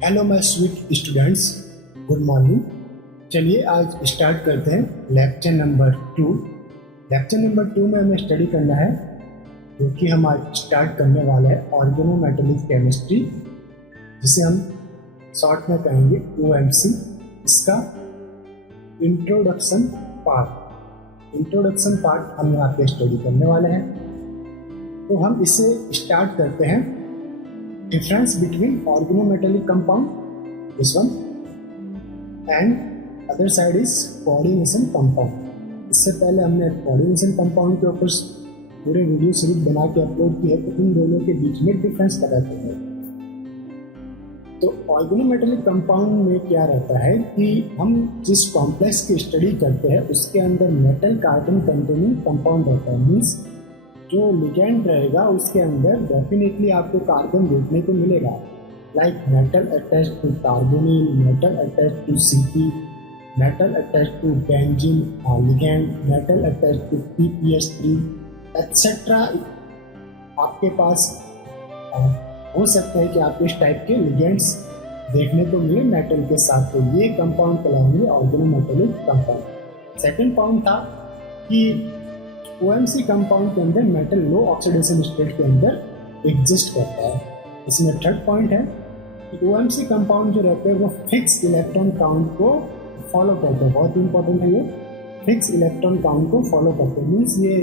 Hello my sweet students, good morning. चलिए आज start करते हैं लेक्चर नंबर 2। लेक्चर नंबर 2 में हमें स्टडी करना है, जो कि हम आज स्टार्ट करने वाले हैं ऑर्गेनोमेटेलिक केमिस्ट्री, जिसे हम शॉर्ट में कहेंगे OMC। इसका इंट्रोडक्शन पार्ट हम यहाँ पे स्टडी करने वाले हैं। तो हम इसे स्टार्ट करते हैं। Difference between organometallic compound, this one, and other side is coordination compound। इससे पहले हमने coordination compound के ऊपर पूरे वीडियो सीरीज बना के अपलोड की है, तो इन दोनों के बीच में डिफरेंस पता चलता है। तो ऑर्गेनोमेटेलिक कंपाउंड में क्या रहता है कि हम जिस कॉम्प्लेक्स की स्टडी करते हैं उसके अंदर मेटल कार्बन कंटेनिंग कंपाउंड रहता है। मीन्स जो लिगेंड रहेगा उसके अंदर डेफिनेटली आपको कार्बन देखने को मिलेगा, like metal attached to carbonyl, metal attached to CP, metal attached to benzene ligand, metal attached to PPS3 etcetera. आपके पास हो सकता है कि आपको इस टाइप के लिगेंड्स देखने को मिले मेटल के साथ। तो ये कंपाउंड कहलाएंगे ऑर्गेनोमेटेलिक कंपाउंड। सेकेंड पॉइंट था कि OMC कंपाउंड के अंदर मेटल लो ऑक्सीडेशन स्टेट के अंदर एग्जिस्ट करता है। इसमें थर्ड पॉइंट है कि OMC कंपाउंड जो रहते हैं वो फिक्स इलेक्ट्रॉन काउंट को फॉलो करते हैं। बहुत इंपॉर्टेंट है, ये फिक्स इलेक्ट्रॉन काउंट को फॉलो करते हैं। मीन्स ये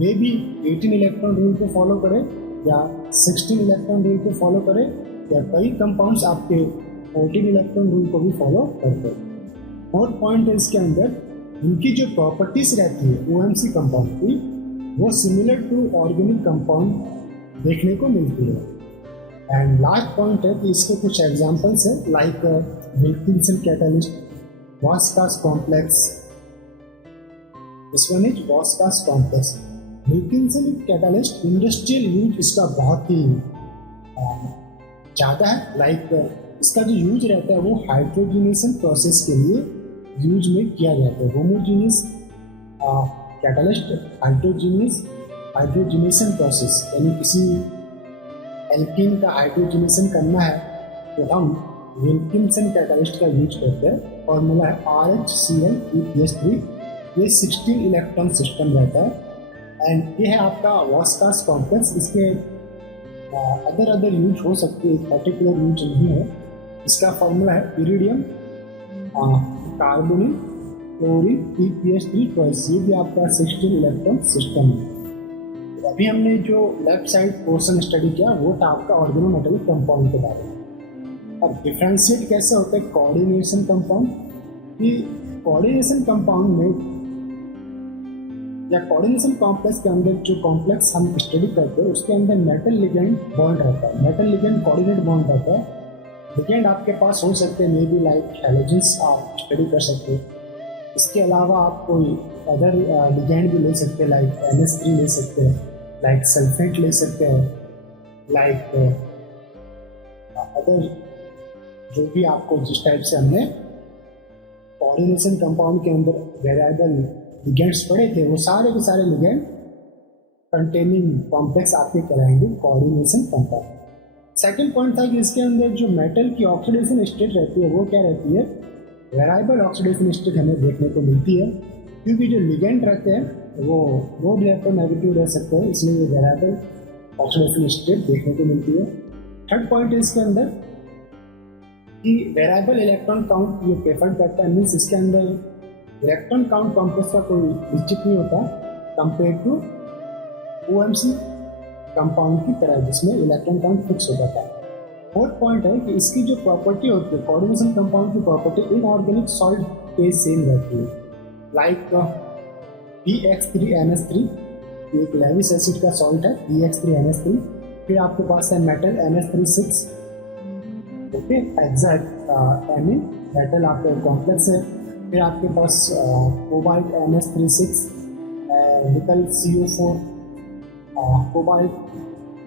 मे बी 18 इलेक्ट्रॉन रूल को फॉलो करे या 16 इलेक्ट्रॉन रूल को फॉलो करे, या कई कंपाउंड्स आपके 14 इलेक्ट्रॉन रूल को भी फॉलो करते हैं। फोर्थ पॉइंट है इसके अंदर इनकी जो प्रॉपर्टीज रहती है OMC कंपाउंड की, वो सिमिलर टू ऑर्गेनिक कंपाउंड देखने को मिलती है। एंड लास्ट पॉइंट है कि इसके कुछ एग्जांपल्स है, like Wilkinson catalyst, Vaska's complex. This one is Vaska's complex. Wilkinson catalyst industrial use इसका बहुत ही ज़्यादा है। लाइक इसका जो यूज रहता है वो हाइड्रोजनेशन प्रोसेस के लिए यूज में किया जाता है। होमोजीनियस कैटलिस्ट हाइड्रोजनेशन प्रोसेस, यानी किसी एल्कीन का हाइड्रोजनेशन करना है तो हम विल्किंसन कैटलिस्ट का यूज करते हैं। फॉर्मूला है RHCl2PS3। ये 16 इलेक्ट्रॉन सिस्टम रहता है। एंड ये है आपका वॉस्कास कॉम्प्लेक्स। इसके अदर यूज हो सकते हैं, पर्टिकुलर यूज नहीं है। इसका फॉर्मूला है iridium carbonyl chlorine PPS3 twice. ये भी आपका 16 इलेक्ट्रॉन सिस्टम है। तो अभी हमने जो लेफ्ट साइड पोर्शन स्टडी किया वो था आपका ऑर्गेनोमेटेलिक कंपाउंड के बारे में। अब डिफ्रेंशिएट कैसे होता है कोऑर्डिनेशन कंपाउंड, कि कोऑर्डिनेशन कंपाउंड में या कोऑर्डिनेशन कॉम्प्लेक्स के अंदर जो कॉम्प्लेक्स हम स्टडी करते हैं उसके अंदर मेटल लिगेंड बॉन्ड रहता है। मेटल लिगेंड कोऑर्डिनेट बॉन्ड रहता है। लिगेंड आपके पास हो सकते हैं, मे बी लाइक हैलोजेंस आप स्टडी कर सकते हैं। इसके अलावा आप कोई अदर लिगेंड भी ले सकते हैं, लाइक NH3 ले सकते हैं, लाइक सल्फेट ले सकते हैं, लाइक अदर जो भी आपको जिस टाइप से हमने कोऑर्डिनेशन कंपाउंड के अंदर वेरिएबल लिगेंड्स पढ़े थे, वो सारे के सारे लिगेंड कंटेनिंग कॉम्प्लेक्स आपके कहलाएंगे कोऑर्डिनेशन कंपाउंड। सेकेंड पॉइंट था कि इसके अंदर जो मेटल की ऑक्सीडेशन स्टेट रहती है वो क्या रहती है, वेरिएबल ऑक्सीडेशन स्टेट हमें देखने को मिलती है, क्योंकि जो लिगेंड रहते हैं वो रो इलेक्ट्रोनेगेटिव रह सकते हैं, इसलिए ये वेरिएबल ऑक्सीडेशन स्टेट देखने को मिलती है। थर्ड पॉइंट है इसके अंदर कि वेरिएबल इलेक्ट्रॉन काउंट ये प्रेफर करता है। मीन्स इसके अंदर इलेक्ट्रॉन काउंट कॉम्प्लेक्स का कोई निश्चित नहीं होता कंपेयर टू OMC कंपाउंड की तरह, जिसमें इलेक्ट्रॉन काउंट फिक्स हो जाता है। फोर्थ पॉइंट है कि इसकी जो प्रॉपर्टी होती है कोऑर्डिनेशन कंपाउंड की प्रॉपर्टी इनऑर्गेनिक सॉल्ट के सेम रहती है, लाइक BX3NH3। ये एक लेविस एसिड का सॉल्ट है BX3NH3। फिर आपके पास है metal NH3(6), okay, exact amine metal आपका कॉम्प्लेक्स है। फिर आपके पास कोबाल्ट NH3(6), निकल CO4, कोबाल्ट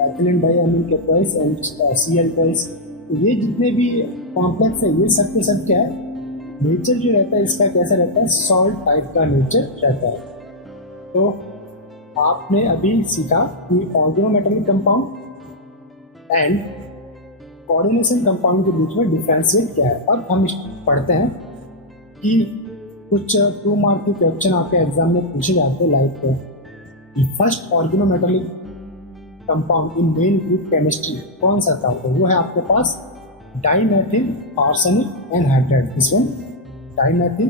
एथिलीन डाइअमीन के ट्वाइस एंड Cl ट्वाइस। तो ये जितने भी कॉम्प्लेक्स है ये सब के सब क्या है, नेचर जो रहता है इसका कैसा रहता है, सॉल्ट टाइप का नेचर रहता है। तो आपने अभी सीखा कि organometallic compound and coordination compound के बीच में डिफरेंशिएट क्या है। अब हम पढ़ते हैं कि कुछ 2 मार्क के क्वेश्चन आपके एग्जाम में पूछे जाते हैं, like first organometallic compound in main group chemistry कौन सा था, तो वो है आपके पास dimethyl arsenic anhydride. This one dimethyl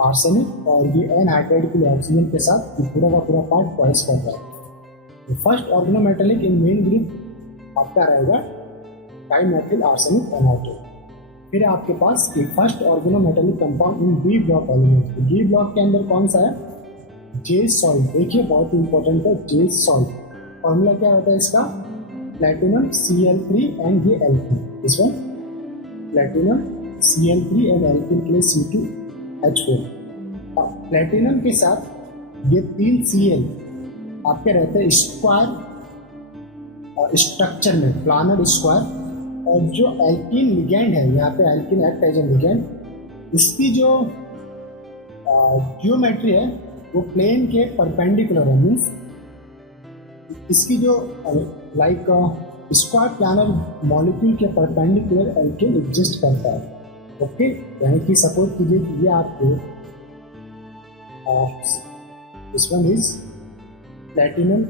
arsenic, और ये एनहाइड्राइड के लिए ऑक्सीजन के साथ ये पूरा का पूरा पार्ट पॉइस कर रहा है। फर्स्ट ऑर्गेनोमेटेलिक इन मेन ग्रुप आपका रहेगा डाइमेथिल आर्सेनिक एनहाइड्राइड। फिर आपके पास एक फर्स्ट ऑर्गेनोमेटेलिक कंपाउंड इन D block element, D block के अंदर कौन सा है, जे सॉल्ट। देखिए बहुत ही इंपॉर्टेंट है जे सॉल्ट। फॉर्मूला क्या होता है इसका, प्लेटिनम Cl3 एंड ये alkene. This one platinum Cl3 and alkene के लिए C2H4। अब प्लेटिनम के साथ ये 3 Cl आपके रहते हैं स्क्वायर स्ट्रक्चर में, प्लानर स्क्वायर। और जो एल्कीन लिगेंड है, यहाँ पे alkene act as a ligand, इसकी जो जियोमेट्री है वो प्लेन के परपेंडिकुलर है, मीन्स इसकी जो लाइक स्क्वायर प्लानर मॉलिक्यूल के परपेंडिकुलर एल्कीन एग्जिस्ट करता है। ओके, यानी कि सपोज कीजिए कि ये आपको this one is platinum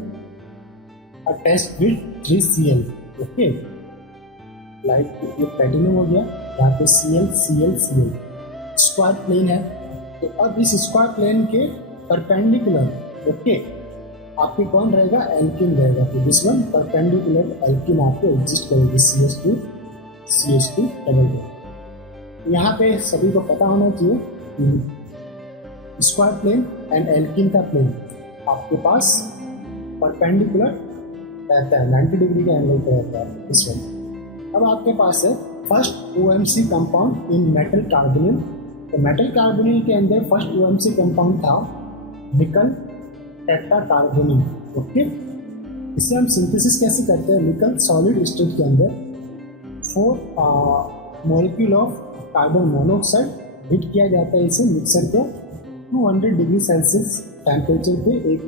attached with 3 Cl। Okay, like ये प्लेटिनम हो गया, यहाँ पे Cl स्क्वायर प्लेन है। तो अब इस स्क्वायर प्लेन के परपेंडिकुलर ओके आपके कौन रहेगा, एल्कीन रहेगा। तो दिस वन परपेंडिकुलर एल्कीन आपको एग्जिस्ट करेगी CH2 डबल। यहाँ पे सभी को पता होना चाहिए कि स्क्वायर प्लेन एंड एल्कीन का प्लेन आपके पास परपेंडिकुलर रहता है, 90 डिग्री का एंगल पे रहता है इस वन। अब आपके पास है first OMC compound in metal carbonyl. तो मेटल कार्बोनिल के अंदर फर्स्ट OMC कंपाउंड था निकल टेट्राकार्बोनिल। ओके, इससे हम सिंथेसिस कैसे करते हैं, निकल सॉलिड स्टेट के अंदर 4 molecule of carbon monoxide heat किया जाता है इसे मिक्सर को 200 डिग्री सेल्सियस टेम्परेचर पे एक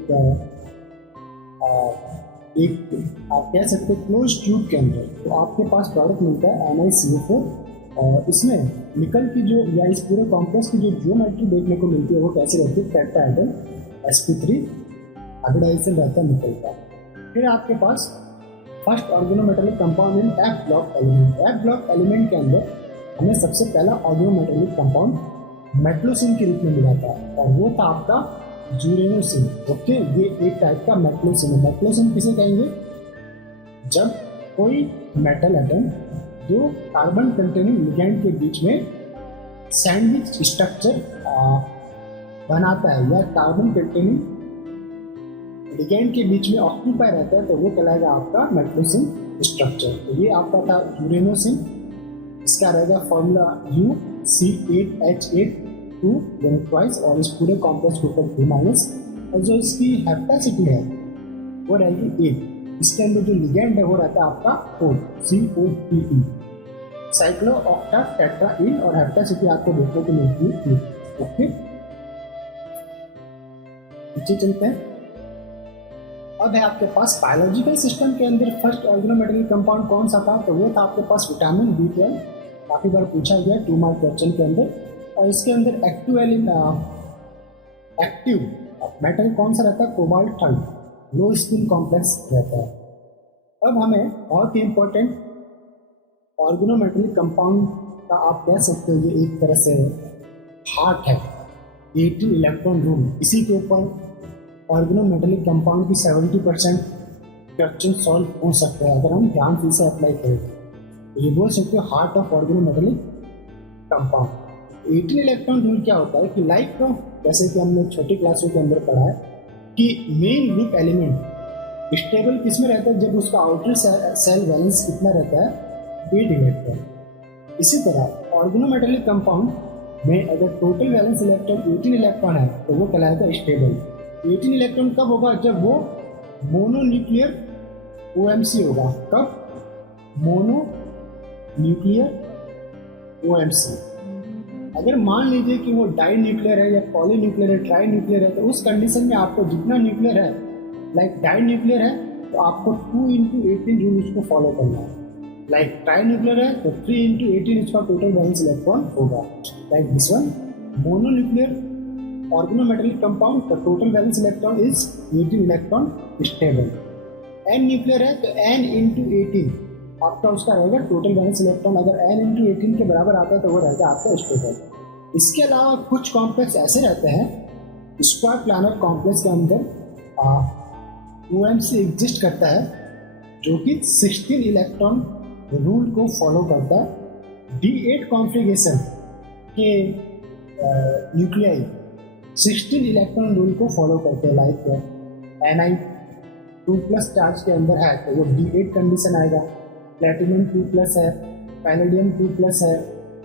आप कह सकते हैं क्लोज ट्यूब के अंदर। तो आपके पास प्रोडक्ट मिलता है NiCO4, और इसमें निकल की जो या इस पूरे कॉम्प्लेक्स की जो जियोमेट्री देखने को मिलती है वो कैसे रहती है, टेट्राहेड्रल sp3 हाइब्रिडाइजेशन रहता है निकल का। फिर आपके पास first organometallic compound in F block element. F block element के अंदर हमें सबसे पहला ऑर्गेनोमेटेलिक कंपाउंड मेटलोसिन के रूप में मिला था, और वो था आपका यूरेनोसिन। ओके, ये एक टाइप का मेटलोसिन है। मेटलोसिन किसे कहेंगे, जब कोई मेटल एटम जो कार्बन कंटेनिंग लिगेंड के बीच में सैंडविच स्ट्रक्चर बनाता है या कार्बन कंटेनिंग लिगेंड के बीच में ऑक्यूपाई रहता है, तो वो कहलाएगा आपका मेटलोसिन स्ट्रक्चर। तो ये आपका था यूरेनोसिन, इसका रहेगा फॉर्मूला UC8H8 ट्वाइस, और इस पूरे कॉम्प्लेक्स के ऊपर 2-, और जो इसकी हेप्टासिटी है वो रहेगी 8। इसके अंदर जो लिगेंड है वो रहता है आपका COPE, साइक्लो ऑक्टा टेट्राइन, और हेप्टासिटी आपको देखने को मिलती है 8। ओके, नीचे चलते हैं। अब है आपके पास बायोलॉजिकल सिस्टम के अंदर फर्स्ट ऑर्गेनोमेटेलिक कंपाउंड कौन सा था, तो वो था आपके पास विटामिन B12। काफी बार पूछा गया 2 मार्क क्वेश्चन के अंदर। और इसके अंदर एक्टिव मेटल कौन सा रहता है, कोबाल्ट 3, लो स्पिन कॉम्प्लेक्स रहता है। अब हमें बहुत ही इंपॉर्टेंट ऑर्गेनोमेटेलिक कंपाउंड का आप कह सकते हो ये एक तरह से हार्ट है, 18 इलेक्ट्रॉन रूल। इसी के ऊपर ऑर्गेनोमेटेलिक कंपाउंड की 70% क्वेश्चन सॉल्व हो सकते हैं अगर हम ध्यान से इसे अप्लाई करें। तो ये बोल सकते हो heart of organometallic compound. 18 electron rule क्या होता है कि लाइक जैसे कि हमने छोटी क्लासों के अंदर पढ़ा है कि मेन ग्रुप एलिमेंट स्टेबल किसमें रहता है, जब उसका आउटर सेल वैलेंस कितना रहता है, 8 इलेक्ट्रॉन। इसी तरह ऑर्गेनोमेटेलिक कंपाउंड में अगर टोटल वैलेंस इलेक्ट्रॉन 18 इलेक्ट्रॉन है तो वो कहलाएगा स्टेबल। 18 इलेक्ट्रॉन कब होगा, जब वो मोनोन्यूक्लियर OMC होगा। कब, मोनोन्यूक्लियर OMC। अगर मान लीजिए कि वो डाई न्यूक्लियर है या पॉली न्यूक्लियर है, ट्राई न्यूक्लियर है, तो उस कंडीशन में आपको जितना न्यूक्लियर है, लाइक डाई न्यूक्लियर है, तो आपको 2 × 18 रूल उसको फॉलो करना है। लाइक ट्राई न्यूक्लियर है तो 3 into 18 इसका टोटल वैलेंस इलेक्ट्रॉन होगा। Like this one mono nuclear organometallic compound का total valence electron is 18 electron stable. N nuclear है तो n into 18 आपका उसका रहेगा टोटल वैलेंस इलेक्ट्रॉन, अगर n into 18 के बराबर आता है तो वो रहेगा आपका स्टेबल। इसके अलावा कुछ कॉम्प्लेक्स ऐसे रहते हैं स्क्वायर प्लानर कॉम्प्लेक्स के अंदर OMC एग्जिस्ट करता है जो कि 16 इलेक्ट्रॉन रूल को फॉलो करता है। D8 कॉन्फ़िगरेशन के न्यूक्लियाई 16 इलेक्ट्रॉन रूल को फॉलो करते हैं। लाइक Ni2+ चार्ज के अंदर है तो वो D8 कंडीशन आएगा। प्लेटिनियम 2+ है, पैलेडियम 2+ है,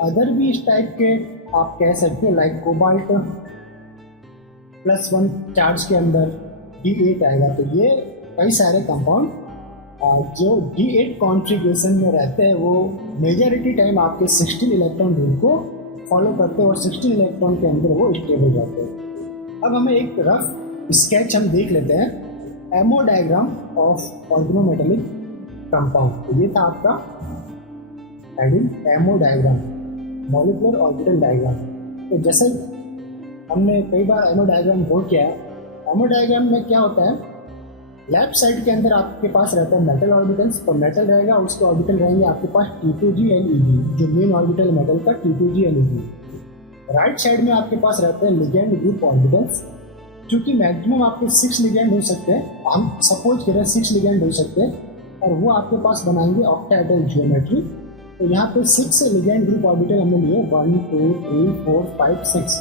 अदर भी इस टाइप के आप कह सकते हो। लाइक कोबाल्ट +1 चार्ज के अंदर D8 आएगा। तो ये कई सारे कंपाउंड जो D8 कॉन्फ़िगरेशन में रहते हैं वो मेजॉरिटी टाइम आपके 16 इलेक्ट्रॉन रूल को फॉलो करते हैं और 16 इलेक्ट्रॉन के अंदर वो स्टेबल रहते हैं। अब हमें एक रफ स्केच हम देख लेते हैं ammo diagram of organometallic compound. तो ये था आपका heading ammo diagram, molecular orbital diagram. तो जैसे हमने कई बार एमओ डायग्राम ड्रॉ किया है, एमओ डायग्राम में क्या होता है, लेफ्ट साइड के अंदर आपके पास रहता है मेटल ऑर्बिटल्स, और मेटल रहेगा उसके ऑर्बिटल रहेंगे आपके पास T2G एंड Eg, जो मेन ऑर्बिटल मेटल का T2G and Eg। Right side में आपके पास रहते हैं लिगेंड ग्रुप ऑर्बिटल्स, क्योंकि मैक्सिमम आपके 6 लिगेंड हो सकते हैं, हम सपोज करें 6 लिगेंड हो सकते हैं, और वो आपके पास बनाएंगे ऑक्टाहेड्रल ज्योमेट्री। तो यहाँ पे 6 लिगेंड ग्रुप ऑर्बिटल हमने लिए 1 2 3 4 5 6,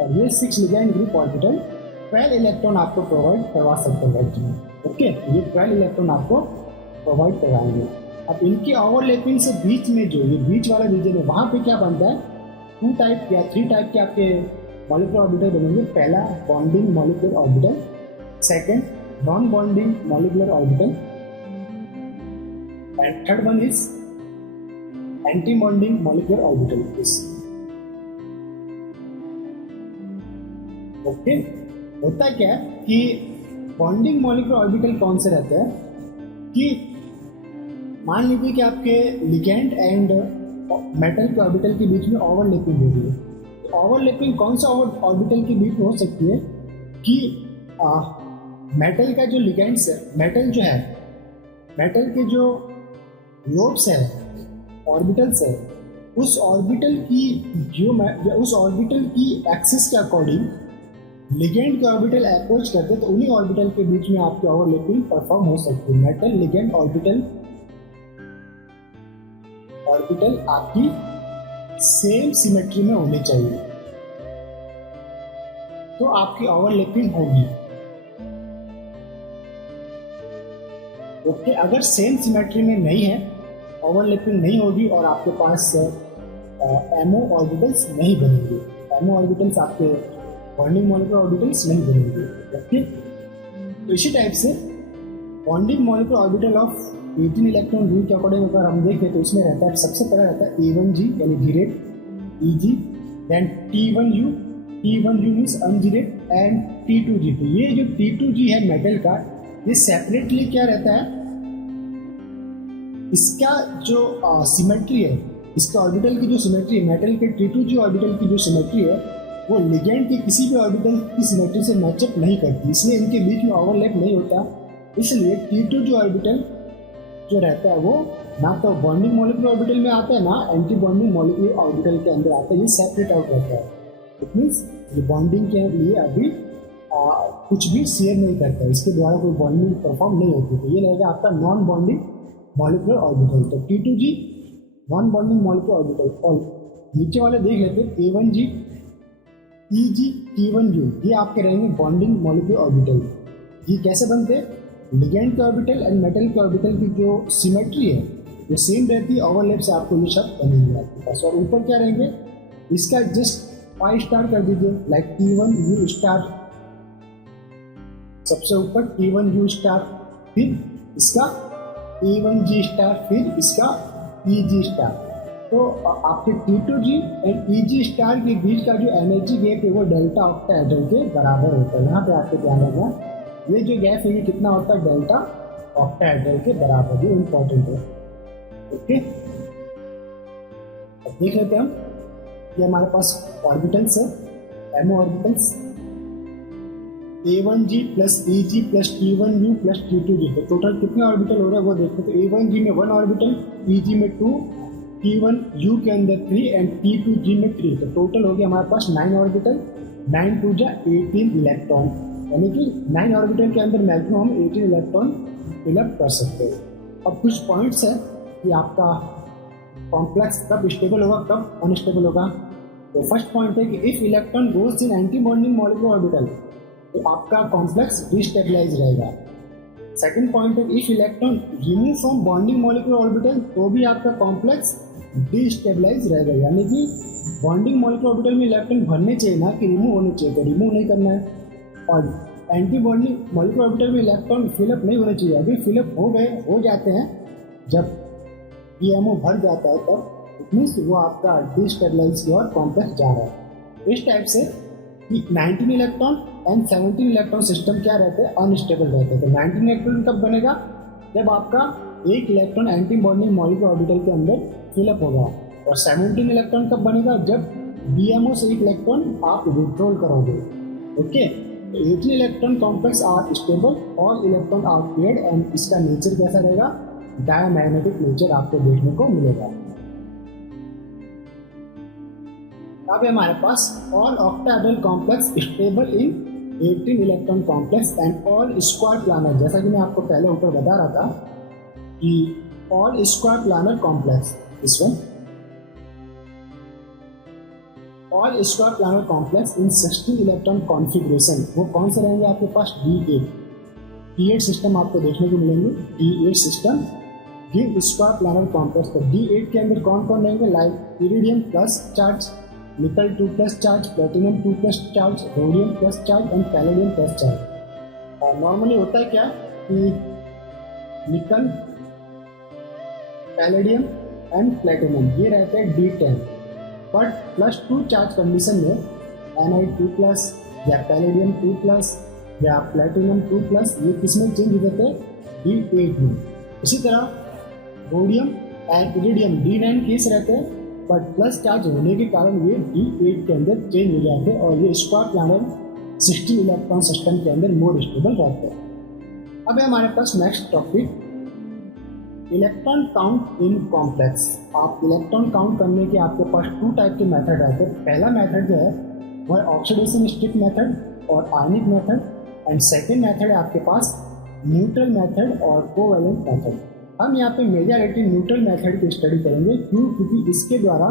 और ये 6 लिगेंड ग्रुप ऑर्बिटल 12 इलेक्ट्रॉन आपको प्रोवाइड करवा सकते हैं मैक्सिमम। ओके, ये 12 इलेक्ट्रॉन आपको प्रोवाइड करवाएंगे। अब इनकी ओवरलैपिंग से बीच में जो ये बीच वाला रीजन है वहाँ पे क्या बनता है, 2 टाइप या 3 टाइप के आपके मॉलिक्यूलर ऑर्बिटल बनेंगे। पहला bonding molecular orbital, second non bonding molecular orbital, and third one is anti bonding molecular orbital. Okay, होता क्या है कि बॉन्डिंग मॉलिक्यूलर ऑर्बिटल कौन से रहते हैं कि मान लीजिए कि आपके लिगेंड एंड मेटल के ऑर्बिटल के बीच में ओवरलैपिंग हो रही है। तो ओवरलैपिंग कौन सा ऑर्बिटल के बीच में हो सकती है कि मेटल का जो लिगेंड्स है, मेटल जो है, मेटल के जो लोब्स है, ऑर्बिटल्स है, उस ऑर्बिटल की एक्सिस के अकॉर्डिंग लिगेंड के ऑर्बिटल अप्रोच करते हैं, तो उन्हीं ऑर्बिटल के बीच में आपकी ओवरलैपिंग परफॉर्म हो सकती है। मेटल लिगेंड ऑर्बिटल आपकी सेम सिमेट्री में होनी चाहिए तो आपकी ओवरलैपिंग होगी। ओके, अगर सेम सिमेट्री में नहीं है, ओवरलैपिंग नहीं होगी और आपके पास एमओ ऑर्बिटल्स नहीं बनेंगे, एमओ ऑर्बिटल्स आपके बॉन्डिंग मॉलिक्यूलर ऑर्बिटल्स नहीं बनेंगे। ओके, तो इसी टाइप से bonding molecular orbital of 18 electron rule के अकॉर्डिंग अगर हम देखें तो इसमें रहता है, सबसे पहले रहता है A1G यानी जीरेट, Eg, देन T1U मीन्स अनजीरेट, एंड T2G। तो ये जो T2G है मेटल का, ये सेपरेटली क्या रहता है, इसका जो सिमेट्री है, इसका ऑर्बिटल की जो सिमेट्री है, मेटल के T2G ऑर्बिटल की जो सिमेट्री है वो लिगेंड के किसी भी ऑर्बिटल की सिमेट्री से मैचअप नहीं करती, इसलिए इनके बीच में ओवरलैप नहीं होता। इसलिए T2G ऑर्बिटल जो रहता है वो ना तो बॉन्डिंग मॉलिक्यूलर ऑर्बिटल में आता है ना एंटी बॉन्डिंग मॉलिक्यूलर ऑर्बिटल के अंदर आता है, ये सेपरेट आउट रहता है। इट मीन्स ये बॉन्डिंग के लिए अभी कुछ भी शेयर नहीं करता है, इसके द्वारा कोई बॉन्डिंग परफॉर्म नहीं होती। तो ये रहेगा आपका नॉन बॉन्डिंग मॉलिक्यूलर ऑर्बिटल। तो T2G non bonding molecular orbital. और नीचे वाले देख लेते हैं A1G, Eg, T1U, ये आपके रहेंगे बॉन्डिंग मॉलिक्यूलर ऑर्बिटल। ये कैसे बनते हैं, लिगेंड के ऑर्बिटल एंड मेटल के ऑर्बिटल की जो सिमेट्री है वो सेम रहती है, ओवरलैप से आपको ये शब्द बनेंगे आपके पास। और ऊपर क्या रहेंगे, इसका जस्ट पाई स्टार कर दीजिए, लाइक T1U स्टार, सबसे ऊपर T1U स्टार, फिर इसका A1G स्टार, फिर इसका Eg स्टार। तो आपके T2G एंड Eg स्टार के बीच का जो एनर्जी गैप है वो डेल्टा ऑक्टाहेड्रल के बराबर होता है। यहाँ पे आपको ध्यान रखना, ये जो गैप है ये कितना होता है, डेल्टा ऑक्टाहेड्रल के बराबर, ये इंपॉर्टेंट है। ओके, अब देख लेते हैं हम, ये हमारे पास ऑर्बिटल्स है, एमओ ऑर्बिटल्स, A1G प्लस EG प्लस T1U प्लस T2G। तो टोटल कितने ऑर्बिटल हो रहे हैं वो देखो। तो A1G में 1 ऑर्बिटल, EG में 2, T1U के अंदर 3 एंड T2G में 3। तो टोटल हो गया हमारे पास 9 ऑर्बिटल, 9 2 जा 18 इलेक्ट्रॉन, यानी कि 9 ऑर्बिटल के अंदर मैक्सिमम हम 18 इलेक्ट्रॉन फिलअप कर सकते हैं। अब कुछ पॉइंट्स है कि आपका कॉम्प्लेक्स कब स्टेबल होगा, कब अनस्टेबल होगा। तो फर्स्ट पॉइंट है कि if electron goes in anti bonding molecular orbital, तो आपका कॉम्प्लेक्स डिस्टेबलाइज रहेगा। सेकंड पॉइंट है if electron remove from bonding molecular orbital, तो भी आपका कॉम्प्लेक्स डिस्टेबलाइज रहेगा, यानी कि बॉन्डिंग मॉलिक्यूलर ऑर्बिटल में इलेक्ट्रॉन भरने चाहिए ना कि रिमूव होने चाहिए, तो रिमूव नहीं करना है। और एंटी बॉन्डिंग मॉलिक्यूलर ऑर्बिटल में इलेक्ट्रॉन फिलअप नहीं होने चाहिए। अभी फिलअप हो जाते हैं जब पीएमओ भर जाता है, तब मीन्स वो आपका डिस्टेबलाइज की ओर कॉम्प्लेक्स जा रहा है। इस टाइप से 19 इलेक्ट्रॉन एंड 17 इलेक्ट्रॉन सिस्टम क्या रहते हैं, अनस्टेबल रहते हैं। तो 19 इलेक्ट्रॉन कब बनेगा, जब आपका एक electron anti bonding molecular orbital के अंदर फिलअप होगा। और 17 इलेक्ट्रॉन कब बनेगा, जब बीएमओ से एक इलेक्ट्रॉन आप विड्रॉल करोगे। Okay, 18 electron complex are stable, all electron are paired and इसका नेचर कैसा रहेगा, डायमैग्नेटिक नेचर आपको देखने को मिलेगा। अब हमारे पास all octahedral complex stable in 18 electron complex and all square planar. जैसा कि मैं आपको पहले ऊपर बता रहा था कि ऑल स्क्वायर प्लानर कॉम्प्लेक्स, इस one all square planner complex in 16 electron configuration, वो कौन से रहेंगे आपके पास, D8 सिस्टम आपको देखने को मिलेंगे। D8 system give square planar complex. तो D8 के अंदर कौन कौन रहेंगे, लाइक इरिडियम प्लस चार्ज, निकल 2 plus charge, platinum 2 plus charge, rhodium plus charge and palladium plus charge. और नॉर्मली होता है क्या कि निकल, पैलेडियम एंड प्लेटिनम ये रहते हैं D10, बट +2 चार्ज कंडीशन में Ni2 प्लस या पैलेडियम 2 प्लस या प्लेटिनम 2 प्लस ये किसमें चेंज हो जाते हैं, D8 में। इसी तरह rhodium and iridium D9 case रहते हैं, बट प्लस चार्ज होने के कारण ये D8 के अंदर चेंज हो जाते हैं और ये स्क्वायर प्लानर 16 इलेक्ट्रॉन सिस्टम के अंदर मोर स्टेबल रहते हैं। अब है हमारे पास next topic, electron count in complex. आप इलेक्ट्रॉन काउंट करने के आपके पास 2 टाइप के मेथड रहते हैं। पहला मेथड जो है वो है ऑक्सीडेशन स्ट्रिप मेथड और आयनिक मेथड, एंड सेकेंड मेथड है आपके पास न्यूट्रल मेथड और कोवैलेंट मेथड। हम यहाँ पे मेजॉरिटी न्यूट्रल मेथड की स्टडी करेंगे, क्यों, क्योंकि इसके द्वारा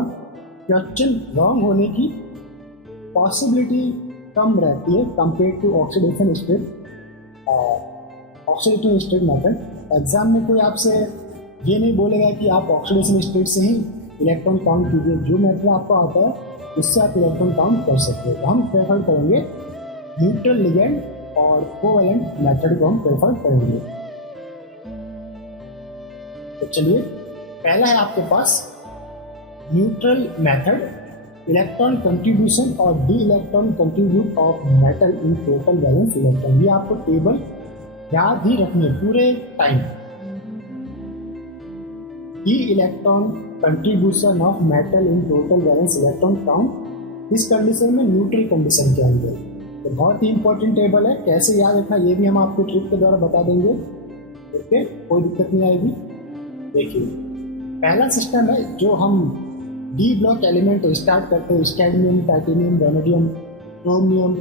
क्वेश्चन रॉन्ग होने की पॉसिबिलिटी कम रहती है compare to oxidation strip method. Exam में कोई आपसे ये नहीं बोलेगा कि आप ऑक्सीडेशन स्टेट से ही इलेक्ट्रॉन काउंट कीजिए, जो मेथड आपको आता है उससे आप इलेक्ट्रॉन काउंट कर सकते हो। हम प्रेफर करेंगे न्यूट्रल लिगेंड और कोवैलेंट मेथड को हम प्रेफर करेंगे। तो चलिए, पहला है आपके पास न्यूट्रल मेथड, इलेक्ट्रॉन कंट्रीब्यूशन और D electron contribute of metal in total valence electron. ये आपको टेबल याद ही रखनी है पूरे time. D electron contribution of metal in total valence electron count इस कंडीशन में, न्यूट्रल कंडीशन के अंदर। तो बहुत ही इंपॉर्टेंट टेबल है, कैसे याद रखना ये भी हम आपको ट्रिक के द्वारा बता देंगे। ओके, कोई दिक्कत नहीं आएगी। देखिए, पहला सिस्टम है जो हम डी ब्लॉक एलिमेंट स्टार्ट करते हैं, scandium, titanium, vanadium, chromium,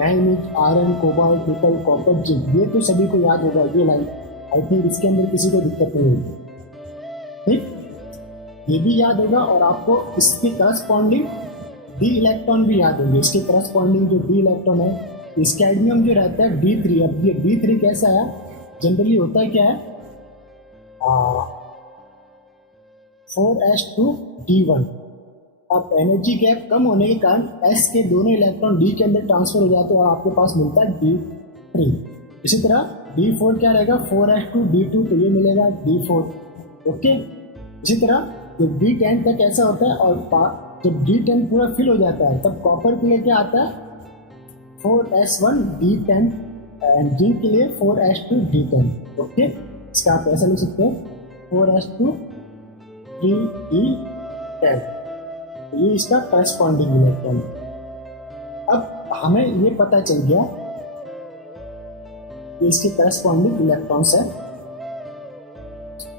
manganese, iron, cobalt, nickel, copper, zinc. ये तो सभी को याद होगा ये लाइन, आई थिंक इसके अंदर किसी को दिक्कत नहीं होगी। ठीक, ये भी याद होगा और आपको इसके करस्पॉन्डिंग डी इलेक्ट्रॉन भी याद होंगे। इसके करस्पॉन्डिंग जो डी इलेक्ट्रॉन है, स्कैडमियम जो रहता है D3। अब ये D3 कैसा है, जनरली होता है क्या है, 4s2d1। अब एनर्जी गैप कम होने के कारण S के दोनों इलेक्ट्रॉन D के अंदर ट्रांसफर हो जाते हैं और आपके पास मिलता है D3। इसी तरह D4 क्या रहेगा, 4s2d2, तो ये मिलेगा D4। ओके, इसी तरह जब D10 तक ऐसा होता है और जब D10 पूरा फिल हो जाता है तब कॉपर के लिए क्या आता है, 4s1d10 एंड जिंक के लिए 4s2d10। ओके, इसका आप ऐसा लिख सकते हो, 4s2 D10, ये इसका करस्पॉन्डिंग इलेक्ट्रॉन। अब हमें ये पता चल गया कि इसके करस्पॉन्डिंग इलेक्ट्रॉन्स है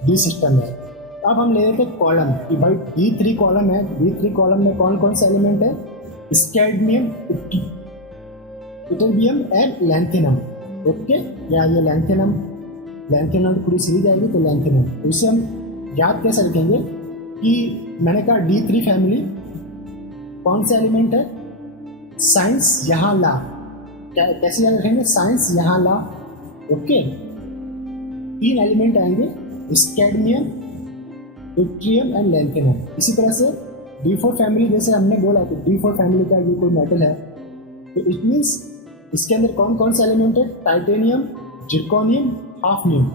डी सिस्टम में। अब हम ले लेते कॉलम कि भाई D3 कॉलम है, D3 कॉलम में कौन कौन से एलिमेंट है, स्कैडमियम, इटरबियम एंड लैंथेनम। ओके, या ये लैंथेनम पूरी सीरीज आएगी तो लैंथेनम। तो इसे हम याद कैसे रखेंगे कि मैंने कहा D3 फैमिली कौन से एलिमेंट है, साइंस यहाँ ला, कैसे याद रखेंगे, साइंस यहाँ ला। ओके, 3 एलिमेंट आएंगे, स्कैडमियम, इट्रियम एंड लैंथेनम। इसी तरह से D4 फैमिली, जैसे हमने बोला कि D4 फैमिली का ये कोई मेटल है तो इट मीन्स इसके अंदर कौन कौन से एलिमेंट है, टाइटेनियम, जिरकोनियम, हाफनियम।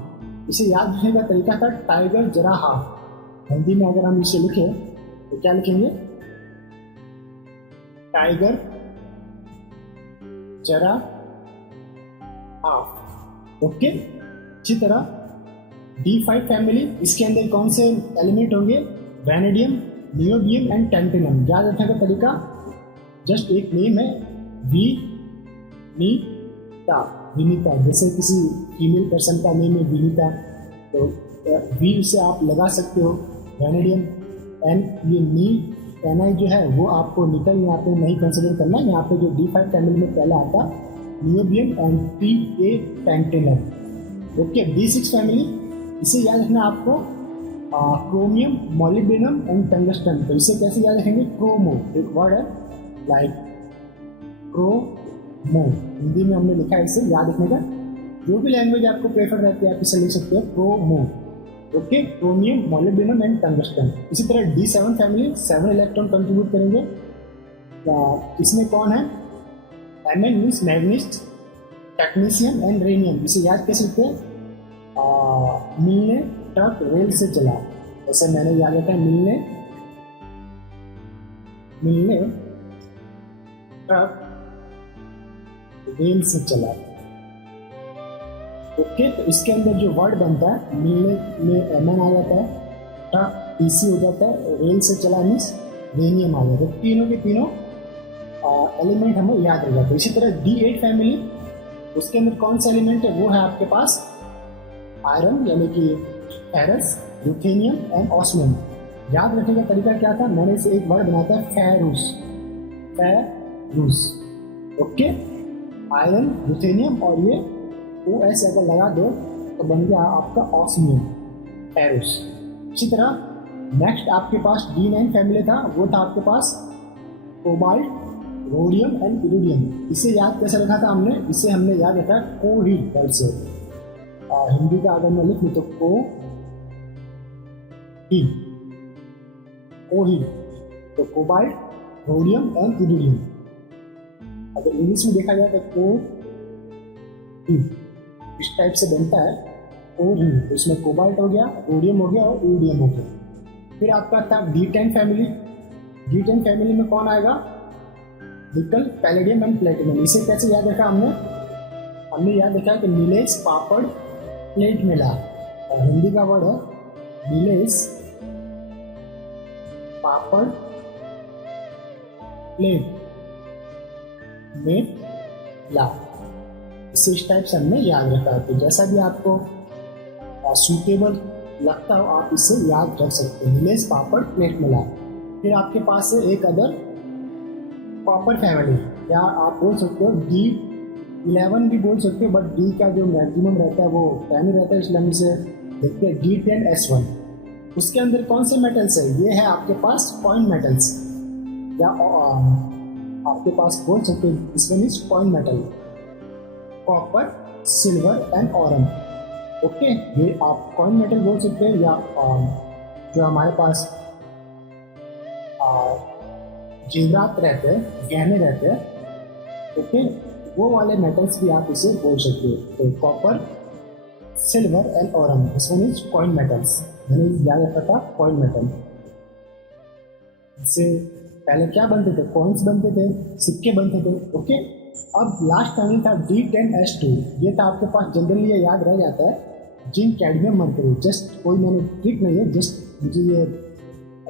इसे याद रखने का तरीका था टाइगर जरा हाफ। हिंदी में अगर हम इसे लिखें तो क्या लिखेंगे, टाइगर जरा हाफ। ओके, इसी तरह D5 फैमिली, इसके अंदर कौन से एलिमेंट होंगे, वैनेडियम, नियोबियम एंड टैंटेनम। याद रखने का तरीका जस्ट एक नेम है, विनीता, जैसे किसी फीमेल पर्सन का नेम है विनीता तो वी से आप लगा सकते हो वैनेडियम। एंड ये NI जो है वो आपको निकल यहाँ पे नहीं कंसिडर करना, यहाँ पे जो D5 फैमिली में पहला आता niobium and PA tantalum. Okay, D6 family, इसे याद रखना आपको क्रोमियम, मॉलिब्डेनम एंड टंगस्टन। तो इसे कैसे याद रखेंगे, क्रोमो, एक वर्ड है लाइक क्रोमो, हिंदी में हमने लिखा है, इसे याद रखने का। जो भी लैंग्वेज आपको प्रेफर रहती है आप इसे लिख सकते हो, chromo. Okay, chromium, molybdenum and tungsten. इसी तरह D7 फैमिली 7 इलेक्ट्रॉन कंट्रीब्यूट करेंगे। इसमें कौन है, Mn means manganese, technetium and rhenium. इसे याद कैसे लिखते हैं, मिलने, ट्रक, रेल से चला। ऐसे मैंने याद रखा है, मिलने ट्रक रेल से चला। ओके, तो इसके अंदर जो वर्ड बनता है, मिलने में Mn आ जाता है, ट्रक TC हो जाता है, रेल से चला मीन्स रेनियम आ जाता है। तीनों के तीनों एलिमेंट हमें याद रह जाते हैं। इसी तरह D8 फैमिली, उसके अंदर कौन सा एलिमेंट है, वो है आपके पास आयरन यानी कि फेरस, यूथेनियम एंड ऑस्मियम। याद रखने का तरीका क्या था, मैंने इसे एक वर्ड बनाया था, फेरूस। ओके, आयरन, यूथेनियम और ये OS अगर लगा दो तो बन गया आपका ऑस्मियम, फेरूस। इसी तरह नेक्स्ट आपके पास D9 फैमिली था, वो था आपके पास कोबाल्ट, रोडियम एंड इरिडियम। इसे याद कैसे रखा था हमने, इसे हमने याद रखा कोहीड वर्ड से। हिंदी का अगर मैं लिख लूँ तो कोहीड, तो कोबाल्ट, रोडियम एंड इरिडियम। अगर इंग्लिश में देखा जाए तो कोहीड इस टाइप से बनता है, कोहीड। इसमें कोबाल्ट हो गया, रोडियम हो गया और इरिडियम हो गया। फिर आपका था D10 फैमिली। D10 फैमिली में कौन आएगा, निकल, पैलेडियम एंड प्लेटिनम। इसे कैसे याद रखा हमने याद रखा कि नीलेश, पापड़, प्लेट में ला। और हिंदी का वर्ड है नीलेश, पापड़, प्लेट में ला। इसे इस टाइप से हमने याद रखा। तो जैसा भी आपको सूटेबल लगता हो आप इसे याद रख सकते हैं, नीलेश, पापड़, प्लेट में ला। फिर आपके पास है एक अदर कॉपर फैमिली, या आप बोल सकते हो D11 भी बोल सकते हो, बट D का जो मैक्सिमम रहता है वो 10 रहता है, इसलिए हम इसे देखते हैं D10S1। उसके अंदर कौन से मेटल्स है, ये है आपके पास पॉइंट मेटल्स, या आपके पास बोल सकते हो इस one is point metal, copper, silver and Aurum. Okay, ये आप पॉइंट मेटल बोल सकते हैं, या जो हमारे पास जेवरात रहते हैं, गहने रहते हैं, ओके, वो वाले मेटल्स भी आप इसे बोल सकते हो। तो copper, silver and Aurum, this one is point metals. मैंने याद रखा था पॉइंट मेटल। इससे पहले क्या बनते थे, कॉइन्स बनते थे, सिक्के बनते थे। ओके, अब लास्ट फैमिली था D10S2। ये था आपके पास, जनरली ये याद रह जाता है, जिंक, कैडमियम, मरकरी। जस्ट कोई मैंने ट्रिक नहीं है, जस्ट मुझे ये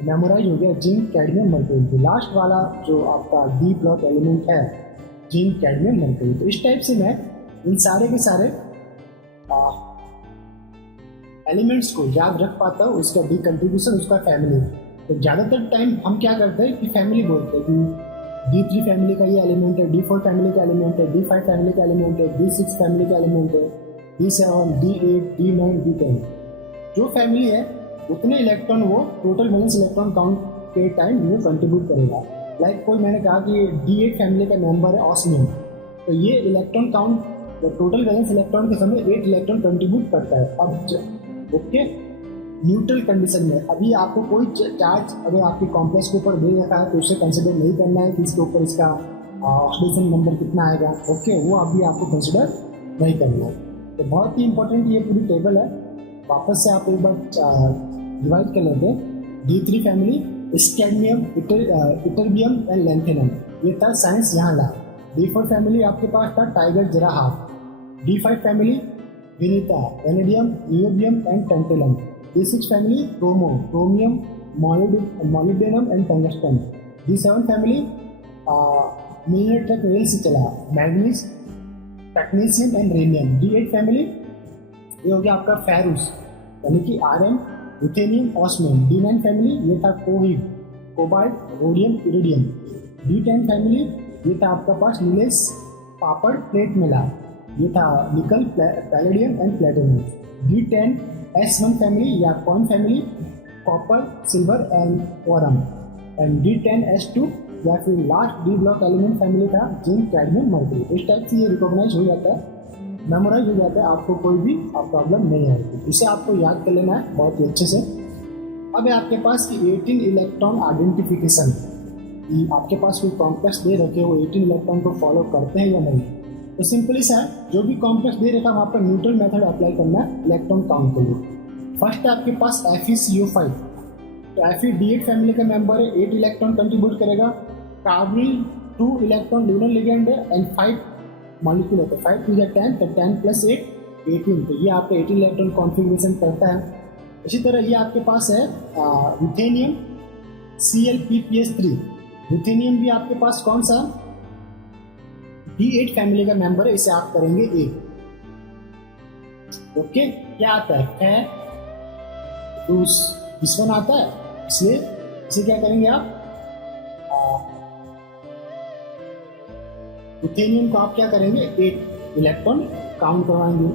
मेमोराइज हो गया जिंक कैडमियम मर्क्यूरी। तो लास्ट वाला जो आपका डी ब्लॉक एलिमेंट है जिंक कैडमियम मर्क्यूरी। तो इस टाइप से मैं इन सारे के सारे एलिमेंट्स को याद रख पाता हूँ, उसका डी कंट्रीब्यूशन, उसका फैमिली। तो ज़्यादातर टाइम हम क्या करते हैं कि फैमिली बोलते हैं कि D3 फैमिली का ये एलिमेंट है, D4 फैमिली का एलिमेंट है, D5 फैमिली का एलिमेंट है, D6 फैमिली का एलिमेंट है, D7, D8, D9, D10। जो फैमिली है उतने इलेक्ट्रॉन वो टोटल वैलेंस इलेक्ट्रॉन काउंट के टाइम वो कंट्रीब्यूट करेगा। लाइक कोई मैंने कहा कि D8 फैमिली का मेंबर है ऑस्मियम, तो ये electron count total valence electron के समय 8 इलेक्ट्रॉन कंट्रीब्यूट करता है। अब ओके, न्यूट्रल कंडीशन में अभी आपको कोई चार्ज अगर आपके कॉम्प्लेक्स के ऊपर दे रखा है तो उसे कंसिडर नहीं करना है कि इसके ऊपर इसका ऑक्सीडेशन नंबर कितना आएगा। ओके, वो अभी आपको कंसिडर नहीं करना है। तो बहुत ही इंपॉर्टेंट ये पूरी टेबल है, वापस से आप एक बार डिवाइड कर लेते हैं। D3 family स्कैडमियम, ytterbium and lanthanum, ये था साइंस यहाँ ला। D4 फैमिली आपके पास था टाइगर जराहाफ। D5 family Vinita, vanadium, niobium and tantalum. D6 family chromium, molybdenum and tungsten. D7 family million तक रेल से चला, manganese, technetium and rhenium. D8 family ये हो गया आपका फेरुस यानी कि iron, ruthenium, osmium. D9 family ये था कोहीड, cobalt, rhodium, iridium. D10 family ये था आपका पास नीलेस, पापड़, प्लेट मिला, ये था nickel, palladium and platinum. D10 S1 family या coin family, copper, silver and aurum. And D10 S2 या फिर last D block element family था जिंक, कैडमियम, मर्क्यूरी। इस टाइप से ये रिकॉग्नाइज हो जाता है, मेमोराइज हो जाता है, आपको कोई भी प्रॉब्लम नहीं आएगी। इसे आपको याद कर लेना है बहुत ही अच्छे से। अब है आपके पास कि 18 इलेक्ट्रॉन आइडेंटिफिकेशन, आपके पास कोई कॉम्प्लेक्स दे रखे हो 18 इलेक्ट्रॉन को फॉलो करते हैं या नहीं। तो सिंपली सा है, जो भी कॉम्प्लेक्स दे रखा है वहाँ पर न्यूट्रल मेथड अप्लाई करना है इलेक्ट्रॉन काउंट के लिए। फर्स्ट है आपके पास FeCO5, तो Fe D8 फैमिली का मेंबर है, 8 इलेक्ट्रॉन कंट्रीब्यूट करेगा। कार्बोनिल 2 इलेक्ट्रॉन लूनर लिगेंड है एंड 5 मॉलिक्यूल है, तो 5 to 10, तो 10 + 8 18, तो ये आपका 18 इलेक्ट्रॉन कॉन्फ़िगरेशन करता है। इसी तरह ये आपके पास है रुथेनियम Cl2p3। रुथेनियम भी आपके पास कौन सा D8 फैमिली का मेंबर है, इसे आप करेंगे 8। ओके, क्या आता है फेरूस, इस वन आता है, इसलिए इसे क्या करेंगे आप रुथेनियम को आप क्या करेंगे 8 इलेक्ट्रॉन काउंट करवाएंगे।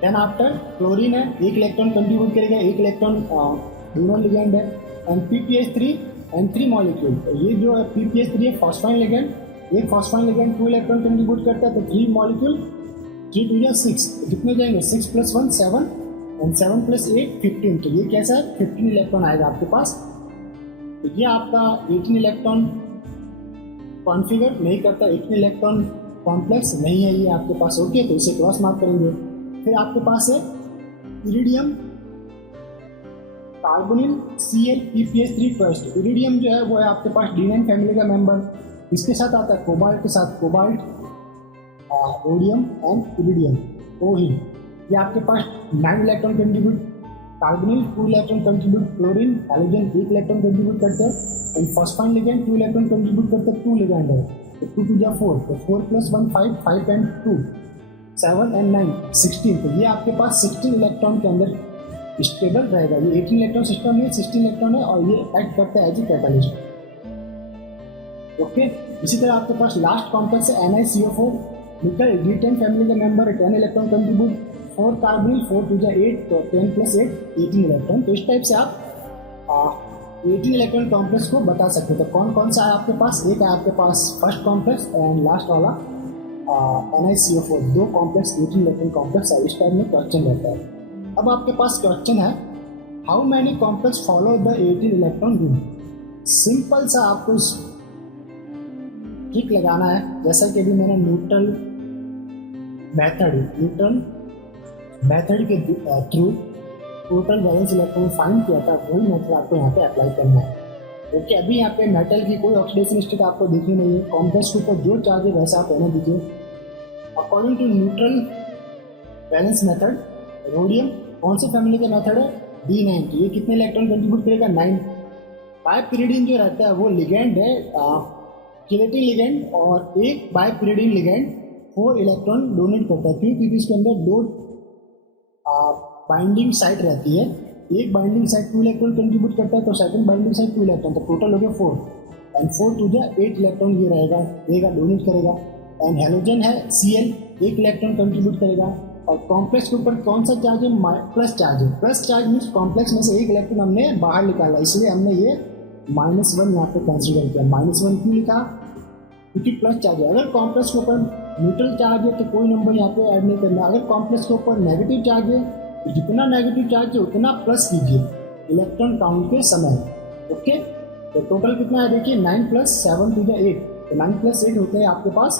देन आफ्टर क्लोरीन है, 1 इलेक्ट्रॉन कंट्रीब्यूट करेगा, 1 इलेक्ट्रॉन लूनर लिगेंड है एंड PPH3 एंड 3 मॉलिक्यूल। तो ये जो है PPH3 है फॉस्फाइन लिगेंड, एक फॉस्फाइन लिगेंड 2 इलेक्ट्रॉन कंट्रीब्यूट करता है, तो 3 मॉलिक्यूल, 3 2 6, कितने जाएंगे 6 + 1 7 एंड 7 + 8 15, तो ये कैसा है 15 इलेक्ट्रॉन आएगा आपके पास। तो ये आपका 18 इलेक्ट्रॉन कॉन्फ़िगर नहीं करता, 18 इलेक्ट्रॉन कॉम्प्लेक्स नहीं है ये आपके पास। ओके, तो इसे क्रॉस मार्क करेंगे। फिर आपके पास है iridium, carbonyl Cl2p3 trust. Iridium जो है वो है आपके पास D9 फैमिली का मेंबर, इसके साथ आता है कोबाल्ट के साथ कोबाल्ट, रोडियम एंड इरिडियम, कोहीन। ये आपके पास 9 electron contribute, carbonyl 2 electron contribute, chlorine, halogen 1 electron contribute करते हैं and phosphine ligand 2 electron contribute करते हैं, 2 लिगेंड है, तो 2 2 4, तो 4 + 1 5, 5 एंड 2 7 एंड 9 16, तो ये आपके पास 16 इलेक्ट्रॉन के अंदर स्टेबल रहेगा। ये 18 इलेक्ट्रॉन सिस्टम है, 16 इलेक्ट्रॉन है और ये एक्ट करता है एज ए कैटलिस्ट। ओके, इसी तरह आपके पास लास्ट कॉम्प्लेक्स है NiCO4 निकल, D10 फैमिली का मेंबर है, 10 इलेक्ट्रॉन कंट्रीब्यूट, 4 कार्बोनिल, 4 2 8, तो 10 + 8 18 इलेक्ट्रॉन। तो इस टाइप से आप 18 इलेक्ट्रॉन कॉम्प्लेक्स को बता सकते हो। तो कौन कौन सा है आपके पास, एक है आपके पास फर्स्ट कॉम्प्लेक्स एंड लास्ट वाला NiCO4, 2 कॉम्प्लेक्स 18 इलेक्ट्रॉन कॉम्प्लेक्स है। इस टाइप में क्वेश्चन रहता है। अब आपके पास क्वेश्चन है how many complex follow the 18 electron rule. Simple सा आपको ट्रिक लगाना है, जैसा कि अभी मैंने न्यूट्रल मेथड के through total valence electron find किया था, वही मेथड आपको यहाँ पे अप्लाई करना है। ओके, अभी यहाँ पे मेटल की कोई ऑक्सीडेशन स्टेट आपको दिखनी नहीं है, कॉम्प्लेक्स के ऊपर जो चार्ज है वैसा आप रहने दीजिए। According to neutral valence method, rhodium कौन से फैमिली का मेथड है D9, तो ये कितने इलेक्ट्रॉन कंट्रीब्यूट करेगा 9, बायपिरिडीन जो रहता है वो लिगेंड है किनेटिक लिगेंड, और एक बायपिरिडीन लिगेंड 4 इलेक्ट्रॉन डोनेट करता है, क्योंकि इसके अंदर 2 बाइंडिंग साइट रहती है। एक बाइंडिंग साइट 2 इलेक्ट्रॉन कंट्रीब्यूट करता है, तो सेकंड बाइंडिंग साइट 2 इलेक्ट्रॉन, तो टोटल हो गया 4, एंड 4 टू जा 8 इलेक्ट्रॉन ये रहेगा डोनेट करेगा। एंड हेलोजन है Cl, 1 इलेक्ट्रॉन कंट्रीब्यूट करेगा। और कॉम्प्लेक्स के ऊपर कौन सा चार्ज है? प्लस चार्ज है। प्लस चार्ज मीन्स कॉम्प्लेक्स में से 1 इलेक्ट्रॉन हमने बाहर निकाला, इसलिए हमने ये -1 यहाँ पे कंसिडर किया। -1 क्यों लिखा? क्योंकि प्लस चार्ज है। अगर कॉम्प्लेक्स के ऊपर न्यूट्रल चार्ज है तो कोई नंबर यहाँ पे ऐड नहीं करना। अगर कॉम्प्लेक्स के ऊपर नेगेटिव चार्ज है तो जितना नेगेटिव चार्ज है उतना प्लस कीजिए इलेक्ट्रॉन काउंट के समय। ओके, तो टोटल कितना है देखिए, 9 + 7 टू 8, तो 9 + 8 होते हैं आपके पास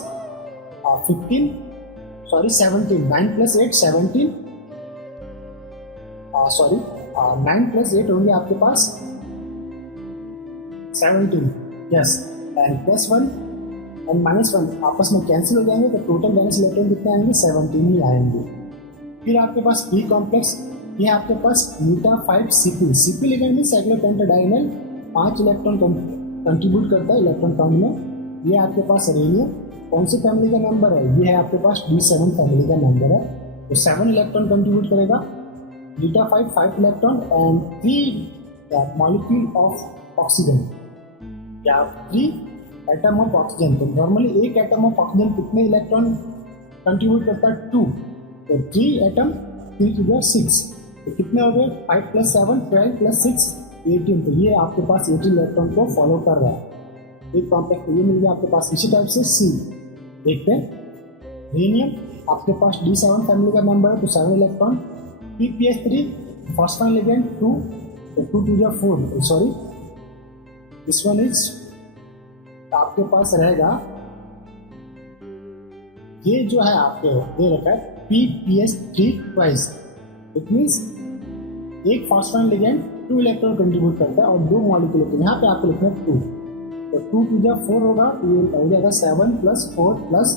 17, 9 + 8 17, 9 + 8 होंगे आपके पास 17, यस, एंड +1 एंड -1 आपस में कैंसिल हो जाएंगे, तो टोटल बैलेंस इलेक्ट्रॉन कितने आएंगे? 17 ही आएंगे। फिर आपके पास बी कॉम्प्लेक्स, ये आपके पास β5Cp लिगेंड में साइक्लोपेंटाडाइनल 5 इलेक्ट्रॉन कंट्रीब्यूट करता है इलेक्ट्रॉन काउंट में। ये आपके पास रेडियम कौन सी फैमिली का मेंबर है? ये है आपके पास D7 फैमिली का मेंबर है, तो 7 इलेक्ट्रॉन कंट्रीब्यूट करेगा। β5 5 electron and 3 molecule of oxygen, या 3 एटम ऑफ ऑक्सीजन। तो नॉर्मली एक एटम ऑफ ऑक्सीजन कितने इलेक्ट्रॉन कंट्रीब्यूट करता है? 2, तो 3 एटम 3 टू 6, तो कितने हो गए? 5 + 7 12 + 6 18, तो ये आपके पास 18 इलेक्ट्रॉन को फॉलो कर रहा है। एक कॉम्प्लेक्स ये मिल गया आपके पास। इसी टाइप से C देखते हैं। रेनियम आपके पास D7 फैमिली का मेंबर है, तो 7 इलेक्ट्रॉन। PPS3 फॉस्फाइन लिगेंड 2, तो 2 to 4, sorry this one is आपके पास रहेगा, ये जो है आपके ये रखा है PPS3 ट्वाइस, इट मीन्स एक फॉस्फाइन लिगेंड 2 इलेक्ट्रॉन कंट्रीब्यूट करता है और 2 मॉलिक्यूल होते हैं। यहाँ पे आपको लिखना है 2, तो 2 टू 4 होगा, तो ये हो जाएगा 7 + 4 प्लस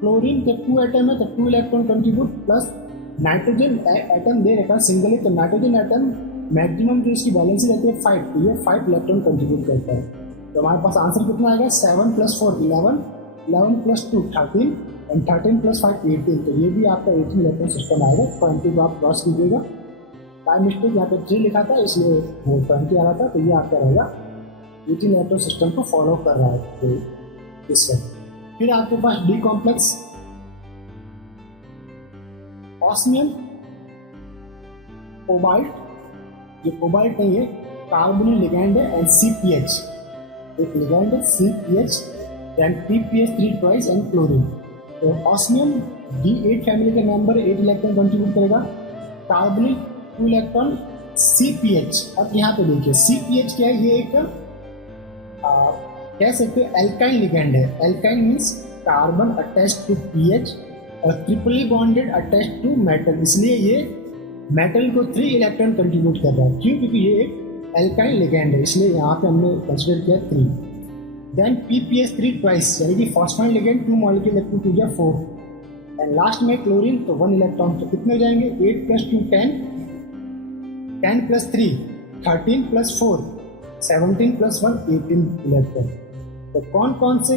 क्लोरीन के 2 एटम है, तो 2 electron contribute, plus nitrogen atom दे रखा सिंगल है, तो नाइट्रोजन एटम मैक्सिमम जो इसकी वैलेंसी रहती है 5, तो ये 5 इलेक्ट्रॉन कंट्रीब्यूट करता है। तो हमारे पास आंसर कितना आएगा? 7 + 4 11, 11 + 2 13, एंड 13 + 5 18, तो ये भी आपका 18 इलेक्ट्रॉन सिस्टम आएगा। 20 को आप क्रॉस कीजिएगा, बाय मिस्टेक यहाँ पे 3 लिखा था इसलिए वो 20 आ रहा था, तो ये आपका रहेगा 18 इलेक्ट्रॉन सिस्टम को फॉलो कर रहा है। तो इस वक्त फिर आपके पास डी कॉम्प्लेक्स ऑस्मियम कोबाल्ट, ये कोबाल्ट नहीं है, कार्बोनिल लिगेंड है, एंड CpH, एक लिगेंड है CpH, then PPS3 twice and chlorine. तो ऑस्मियम D8 फैमिली का मेंबर 8 इलेक्ट्रॉन कंट्रीब्यूट करेगा। Carbonyl 2 electron CpH। अब यहाँ पे देखिए CpH क्या है? ये एक कह सकते हैं एल्काइन लिगेंड है। Alkyne means carbon attached to PH और triply bonded attached to metal, इसलिए ये मेटल को 3 इलेक्ट्रॉन कंट्रीब्यूट कर रहा है। क्यों? क्योंकि ये एक एल्काइन लिगेंड है, इसलिए यहाँ पे हमने कंसिडर किया 3। देन PPS3 ट्वाइस, यानी कि phosphine ligand 2 molecule 2 to 4, and last में क्लोरीन, तो 1 इलेक्ट्रॉन, तो कितने हो जाएंगे? 8 + 2 10, 10 + 3 13 + 4 17 + 1 18 इलेक्ट्रॉन। तो कौन कौन से,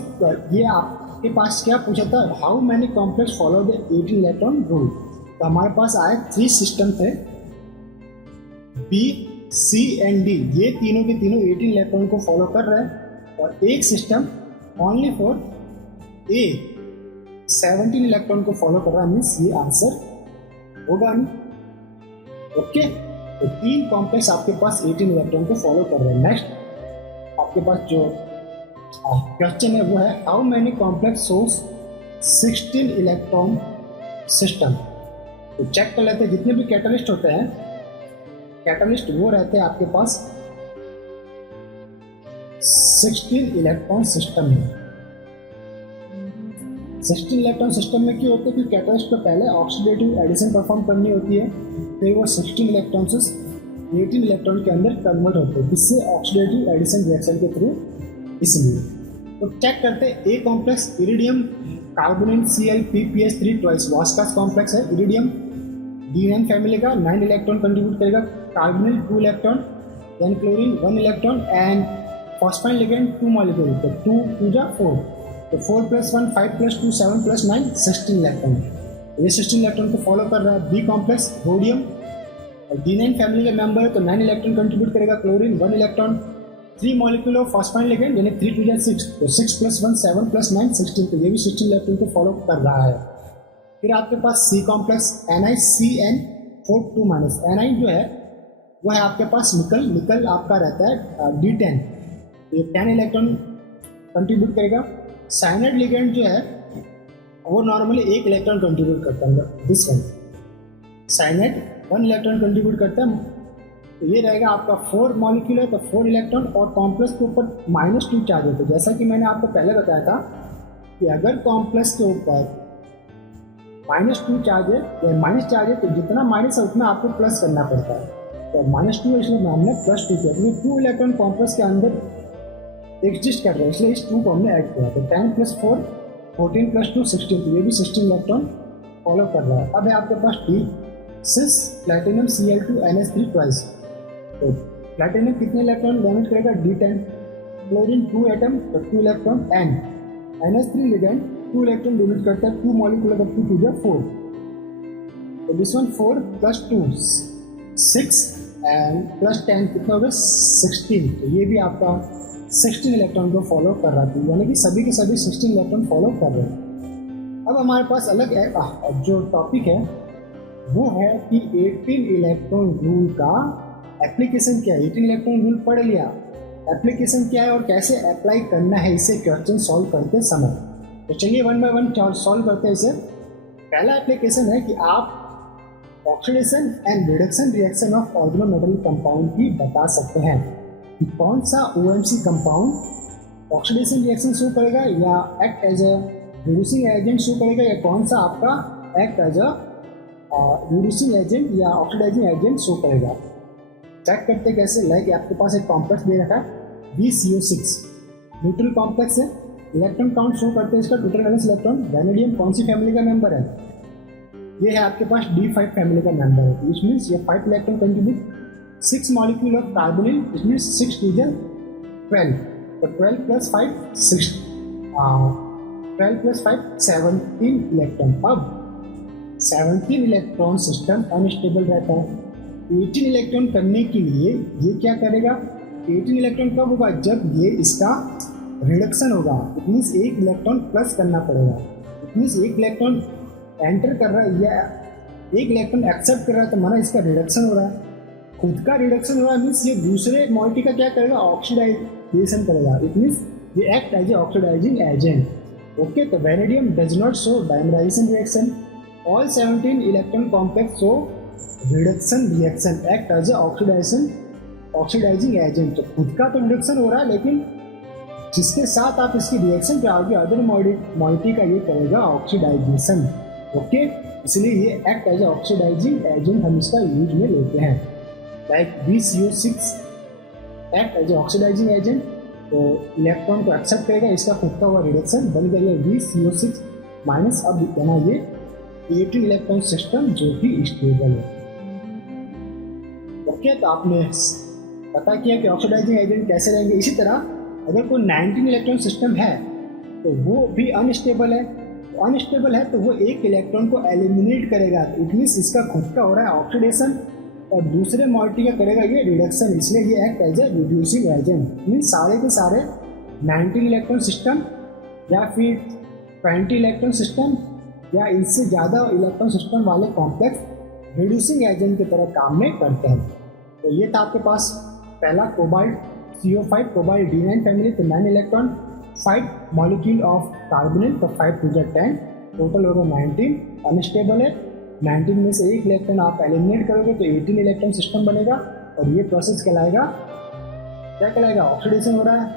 ये आपके पास क्या पूछा था? How many complex follow the 18 electron rule. तो हमारे पास आए 3 सिस्टम थे, B, C एंड D, ये तीनों के तीनों 18 इलेक्ट्रॉन को फॉलो कर रहे हैं, और एक system only for A 17 electron को फॉलो कर रहा है, मीन्स ये आंसर होगा नहीं। ओके, तो 3 कॉम्प्लेक्स आपके पास 18 इलेक्ट्रॉन को फॉलो कर रहे हैं। नेक्स्ट आपके पास जो क्वेश्चन है वो है how many complex source 16 electron system. तो चेक कर लेते हैं, जितने भी कैटलिस्ट होते हैं, कैटलिस्ट वो रहते हैं आपके पास 16 इलेक्ट्रॉन सिस्टम में। 16 इलेक्ट्रॉन सिस्टम में क्यों होते हैं? क्योंकि कैटलिस्ट को पहले ऑक्सीडेटिव एडिशन परफॉर्म करनी होती है, फिर वो 16 इलेक्ट्रॉन से 18 इलेक्ट्रॉन के अंदर कन्वर्ट होते हैं, किससे? ऑक्सीडेटिव एडिशन रिएक्शन के थ्रू। इसलिए तो चेक करते हैं, A complex iridium carbonyl Cl PPS3 twice Vaska's complex है। इरिडियम D9 फैमिली का 9 इलेक्ट्रॉन कंट्रीब्यूट करेगा, carbonyl 2 electron, then chlorine 1 electron and phosphine ligand 2 molecule, तो 2 2 जा 4, तो 4 + 1 5 + 2 7 + 9 16 इलेक्ट्रॉन। ये 16 इलेक्ट्रॉन को फॉलो कर रहा है। बी कॉम्प्लेक्स रोडियम और D9 फैमिली का मेंबर है, तो 9 इलेक्ट्रॉन कंट्रीब्यूट करेगा। Chlorine 1 electron, 3 molecule of phosphine ligand यानी 3 2 जा 6, तो 6 + 1 7 + 9 16, तो ये भी 16 इलेक्ट्रॉन को फॉलो कर रहा है। फिर आपके पास सी कॉम्प्लेक्स NiCN4 2-, Ni जो है वो है आपके पास निकल आपका रहता है D10, ये 10 इलेक्ट्रॉन कंट्रीब्यूट करेगा। साइनाइड लिगेंड जो है वो नॉर्मली 1 इलेक्ट्रॉन कंट्रीब्यूट करता है, this one cyanide 1 electron contribute करता है, तो ये रहेगा आपका 4 मॉलिक्यूल है, तो 4 इलेक्ट्रॉन और कॉम्प्लेक्स के ऊपर -2 चार्ज होते हैं। जैसा कि मैंने आपको पहले बताया था कि अगर कॉम्प्लेक्स के ऊपर -2 चार्ज है या माइनस चार्ज है, तो जितना माइनस है उतना आपको प्लस करना पड़ता है, तो -2 इसलिए हमने +2 किया, क्योंकि 2 इलेक्ट्रॉन कॉम्प्लेक्स के अंदर एग्जिस्ट कर रहे हैं, इसलिए इस 2 को हमने ऐड किया, तो 10 + 4 14 + 2 16, तो ये भी 16 इलेक्ट्रॉन फॉलो कर रहा है। अब है आपके पास D6 platinum Cl2 NH3 twice, तो प्लैटिनम कितने इलेक्ट्रॉन डोनेट करेगा D10, क्लोरीन 2 एटम, तो 2 electron, and NH3 ligand 2 electron donate करता है, 2 मॉलिक्यूल का 2 2 जा 4, तो दिस वन 4 + 2 6 एंड +10 कितना हो गया 16, तो ये भी आपका 16 इलेक्ट्रॉन को फॉलो कर रहा था, यानी कि सभी के सभी 16 इलेक्ट्रॉन फॉलो कर रहे हैं। अब हमारे पास अलग जो टॉपिक है वो है कि 18 इलेक्ट्रॉन रूल का एप्लीकेशन क्या है। 18 इलेक्ट्रॉन रूल पढ़ लिया, एप्लीकेशन क्या है और कैसे अप्लाई करना है इसे क्वेश्चन सॉल्व करते समय, तो चलिए 1 बाय 1 सॉल्व करते हैं इसे। पहला एप्लीकेशन है कि आप oxidation and reduction reaction of organometallic compound की बता सकते हैं कि कौन सा OMC compound oxidation reaction show करेगा या act as a reducing agent show करेगा, या कौन सा आपका act as a reducing agent या ऑक्सीडाइजिंग एजेंट शो करेगा। चेक करते कैसे, लाइक आपके पास एक कॉम्प्लेक्स दे रखा है BCO6, न्यूट्रल कॉम्प्लेक्स है, इलेक्ट्रॉन काउंट शो करते हैं इसका, टोटल वैलेंस इलेक्ट्रॉन। वैनेडियम कौन सी फैमिली का मेंबर है, ये है आपके पास D5 फैमिली का मेंबर है, विच मीन्स ये 5 electron contribute, 6 molecule of carbonyl, which means 6 2 जा 12, तो 12 + 5 6, 12 + 5 17 इलेक्ट्रॉन। अब 17 इलेक्ट्रॉन सिस्टम अनस्टेबल रहता है, 18 इलेक्ट्रॉन करने के लिए ये क्या करेगा, 18 इलेक्ट्रॉन कब होगा, जब ये इसका रिडक्शन होगा, इट मीन्स 1 इलेक्ट्रॉन प्लस करना पड़ेगा, इट मीन्स 1 इलेक्ट्रॉन एंटर कर रहा है या 1 इलेक्ट्रॉन एक्सेप्ट कर रहा है, तो माना इसका रिडक्शन हो रहा है, खुद का रिडक्शन हो रहा है, मीन्स ये दूसरे मॉलिक्यूल का क्या करेगा, ऑक्सीडाइजेशन करेगा, इट मीन्स ये act as a oxidising agent. Okay, तो vanadium does not show dimerisation reaction, all 17 electron complex show reduction reaction, act as a oxidising agent. तो खुद का तो रिडक्शन हो रहा है, लेकिन जिसके साथ आप इसकी रिएक्शन पे आओगे अदर मॉलिक्यूल का ये करेगा ऑक्सीडाइजेशन। ओके, इसलिए ये act as a oxidising agent हम इसका यूज में लेते हैं, like BCO6 act as a oxidising agent, तो इलेक्ट्रॉन को एक्सेप्ट करेगा, इसका खुद का हुआ रिडक्शन बन गया BCO6 माइनस, अब देना ये 18 इलेक्ट्रॉन सिस्टम जो कि स्टेबल है। ओके, तो आपने पता किया कि ऑक्सीडाइजिंग एजेंट कैसे रहेंगे। इसी तरह अगर कोई 19 इलेक्ट्रॉन सिस्टम है तो वो भी अनस्टेबल है, अनस्टेबल है तो वो 1 इलेक्ट्रॉन को एलिमिनेट करेगा, इट मीन्स इसका खुद का हो रहा है ऑक्सीडेशन और दूसरे मॉलिक्यूल का करेगा ये रिडक्शन, इसलिए ये act as a reducing agent. Means सारे के सारे 19 इलेक्ट्रॉन सिस्टम या फिर 20 इलेक्ट्रॉन सिस्टम या इससे ज़्यादा इलेक्ट्रॉन सिस्टम वाले कॉम्प्लेक्स रिड्यूसिंग एजेंट की तरह काम में करते हैं। तो ये था आपके पास पहला cobalt CO5 cobalt D9 family, तो 9 इलेक्ट्रॉन, 5 मॉलिक्यूल ऑफ कार्बोनिल, तो 5 2 जा 10, टोटल होगा 19, अनस्टेबल है, 19 में से 1 इलेक्ट्रॉन आप एलिमिनेट करोगे तो 18 इलेक्ट्रॉन सिस्टम बनेगा और ये प्रोसेस कहलाएगा, क्या कहलाएगा, ऑक्सीडेशन हो रहा है।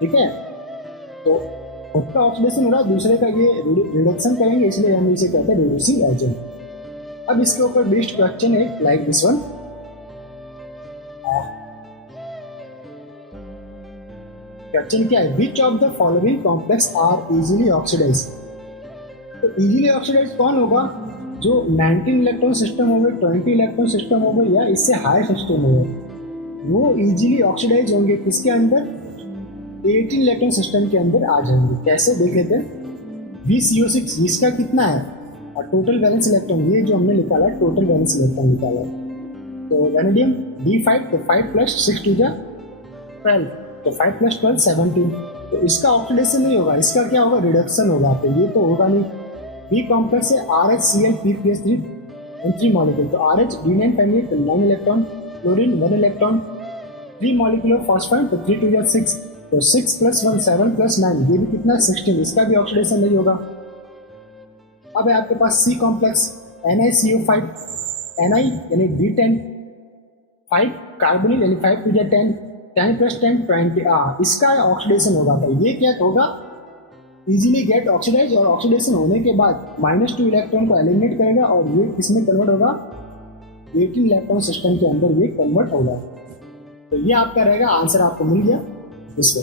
ठीक है, तो खुद का ऑक्सीडेशन हो रहा है, दूसरे का ये रिडक्शन करेंगे, इसलिए हम इसे कहते हैं रिड्यूसिंग एजेंट। अब इसके ऊपर बेस्ड क्वेश्चन है लाइक दिस वन, क्वेश्चन क्या है, which of the following complex are easily oxidise. तो इजीली ऑक्सीडाइज कौन होगा, जो 19 इलेक्ट्रॉन सिस्टम हो गए, 20 इलेक्ट्रॉन सिस्टम हो गए या इससे हाई सिस्टम हो गए। वो इजीली ऑक्सीडाइज होंगे किसके अंदर, 18 इलेक्ट्रॉन सिस्टम के अंदर आ जाएंगे। कैसे देख लेते हैं। VCO6 इसका कितना है, और टोटल वैलेंस इलेक्ट्रॉन, ये जो हमने निकाला टोटल वैलेंस इलेक्ट्रॉन निकाला है। तो वैनेडियम D5, तो 5 प्लस 6 2 12, तो 5 प्लस 12 17। तो इसका ऑक्सीडेशन नहीं होगा, इसका क्या होगा, रिडक्शन होगा। तो ये तो होगा नहीं। बी कॉम्प्लेक्स है RHCl PPS3 and 3 मॉलिक्यूल, तो RH D9 फैमिली, तो 9 electron, chlorine 1 electron, 3 molecule of phosphine, तो 3 2 6, तो 6 प्लस 1 7 प्लस 9, ये भी कितना 16, इसका भी ऑक्सीडेशन नहीं होगा। अब है आपके पास C कॉम्प्लेक्स NiCO5, Ni यानी D10, 5 कार्बोनिल यानी 5 2 10, 10 प्लस 10 20, इसका ऑक्सीडेशन होगा। तो ये क्या होगा, इजीली गेट ऑक्सीडाइज, और ऑक्सीडेशन होने के बाद -2 इलेक्ट्रॉन को एलिमिनेट करेगा, और ये किसमें कन्वर्ट होगा, 18 इलेक्ट्रॉन सिस्टम के अंदर ये कन्वर्ट होगा। तो ये आपका रहेगा आंसर, आपको मिल गया इसको।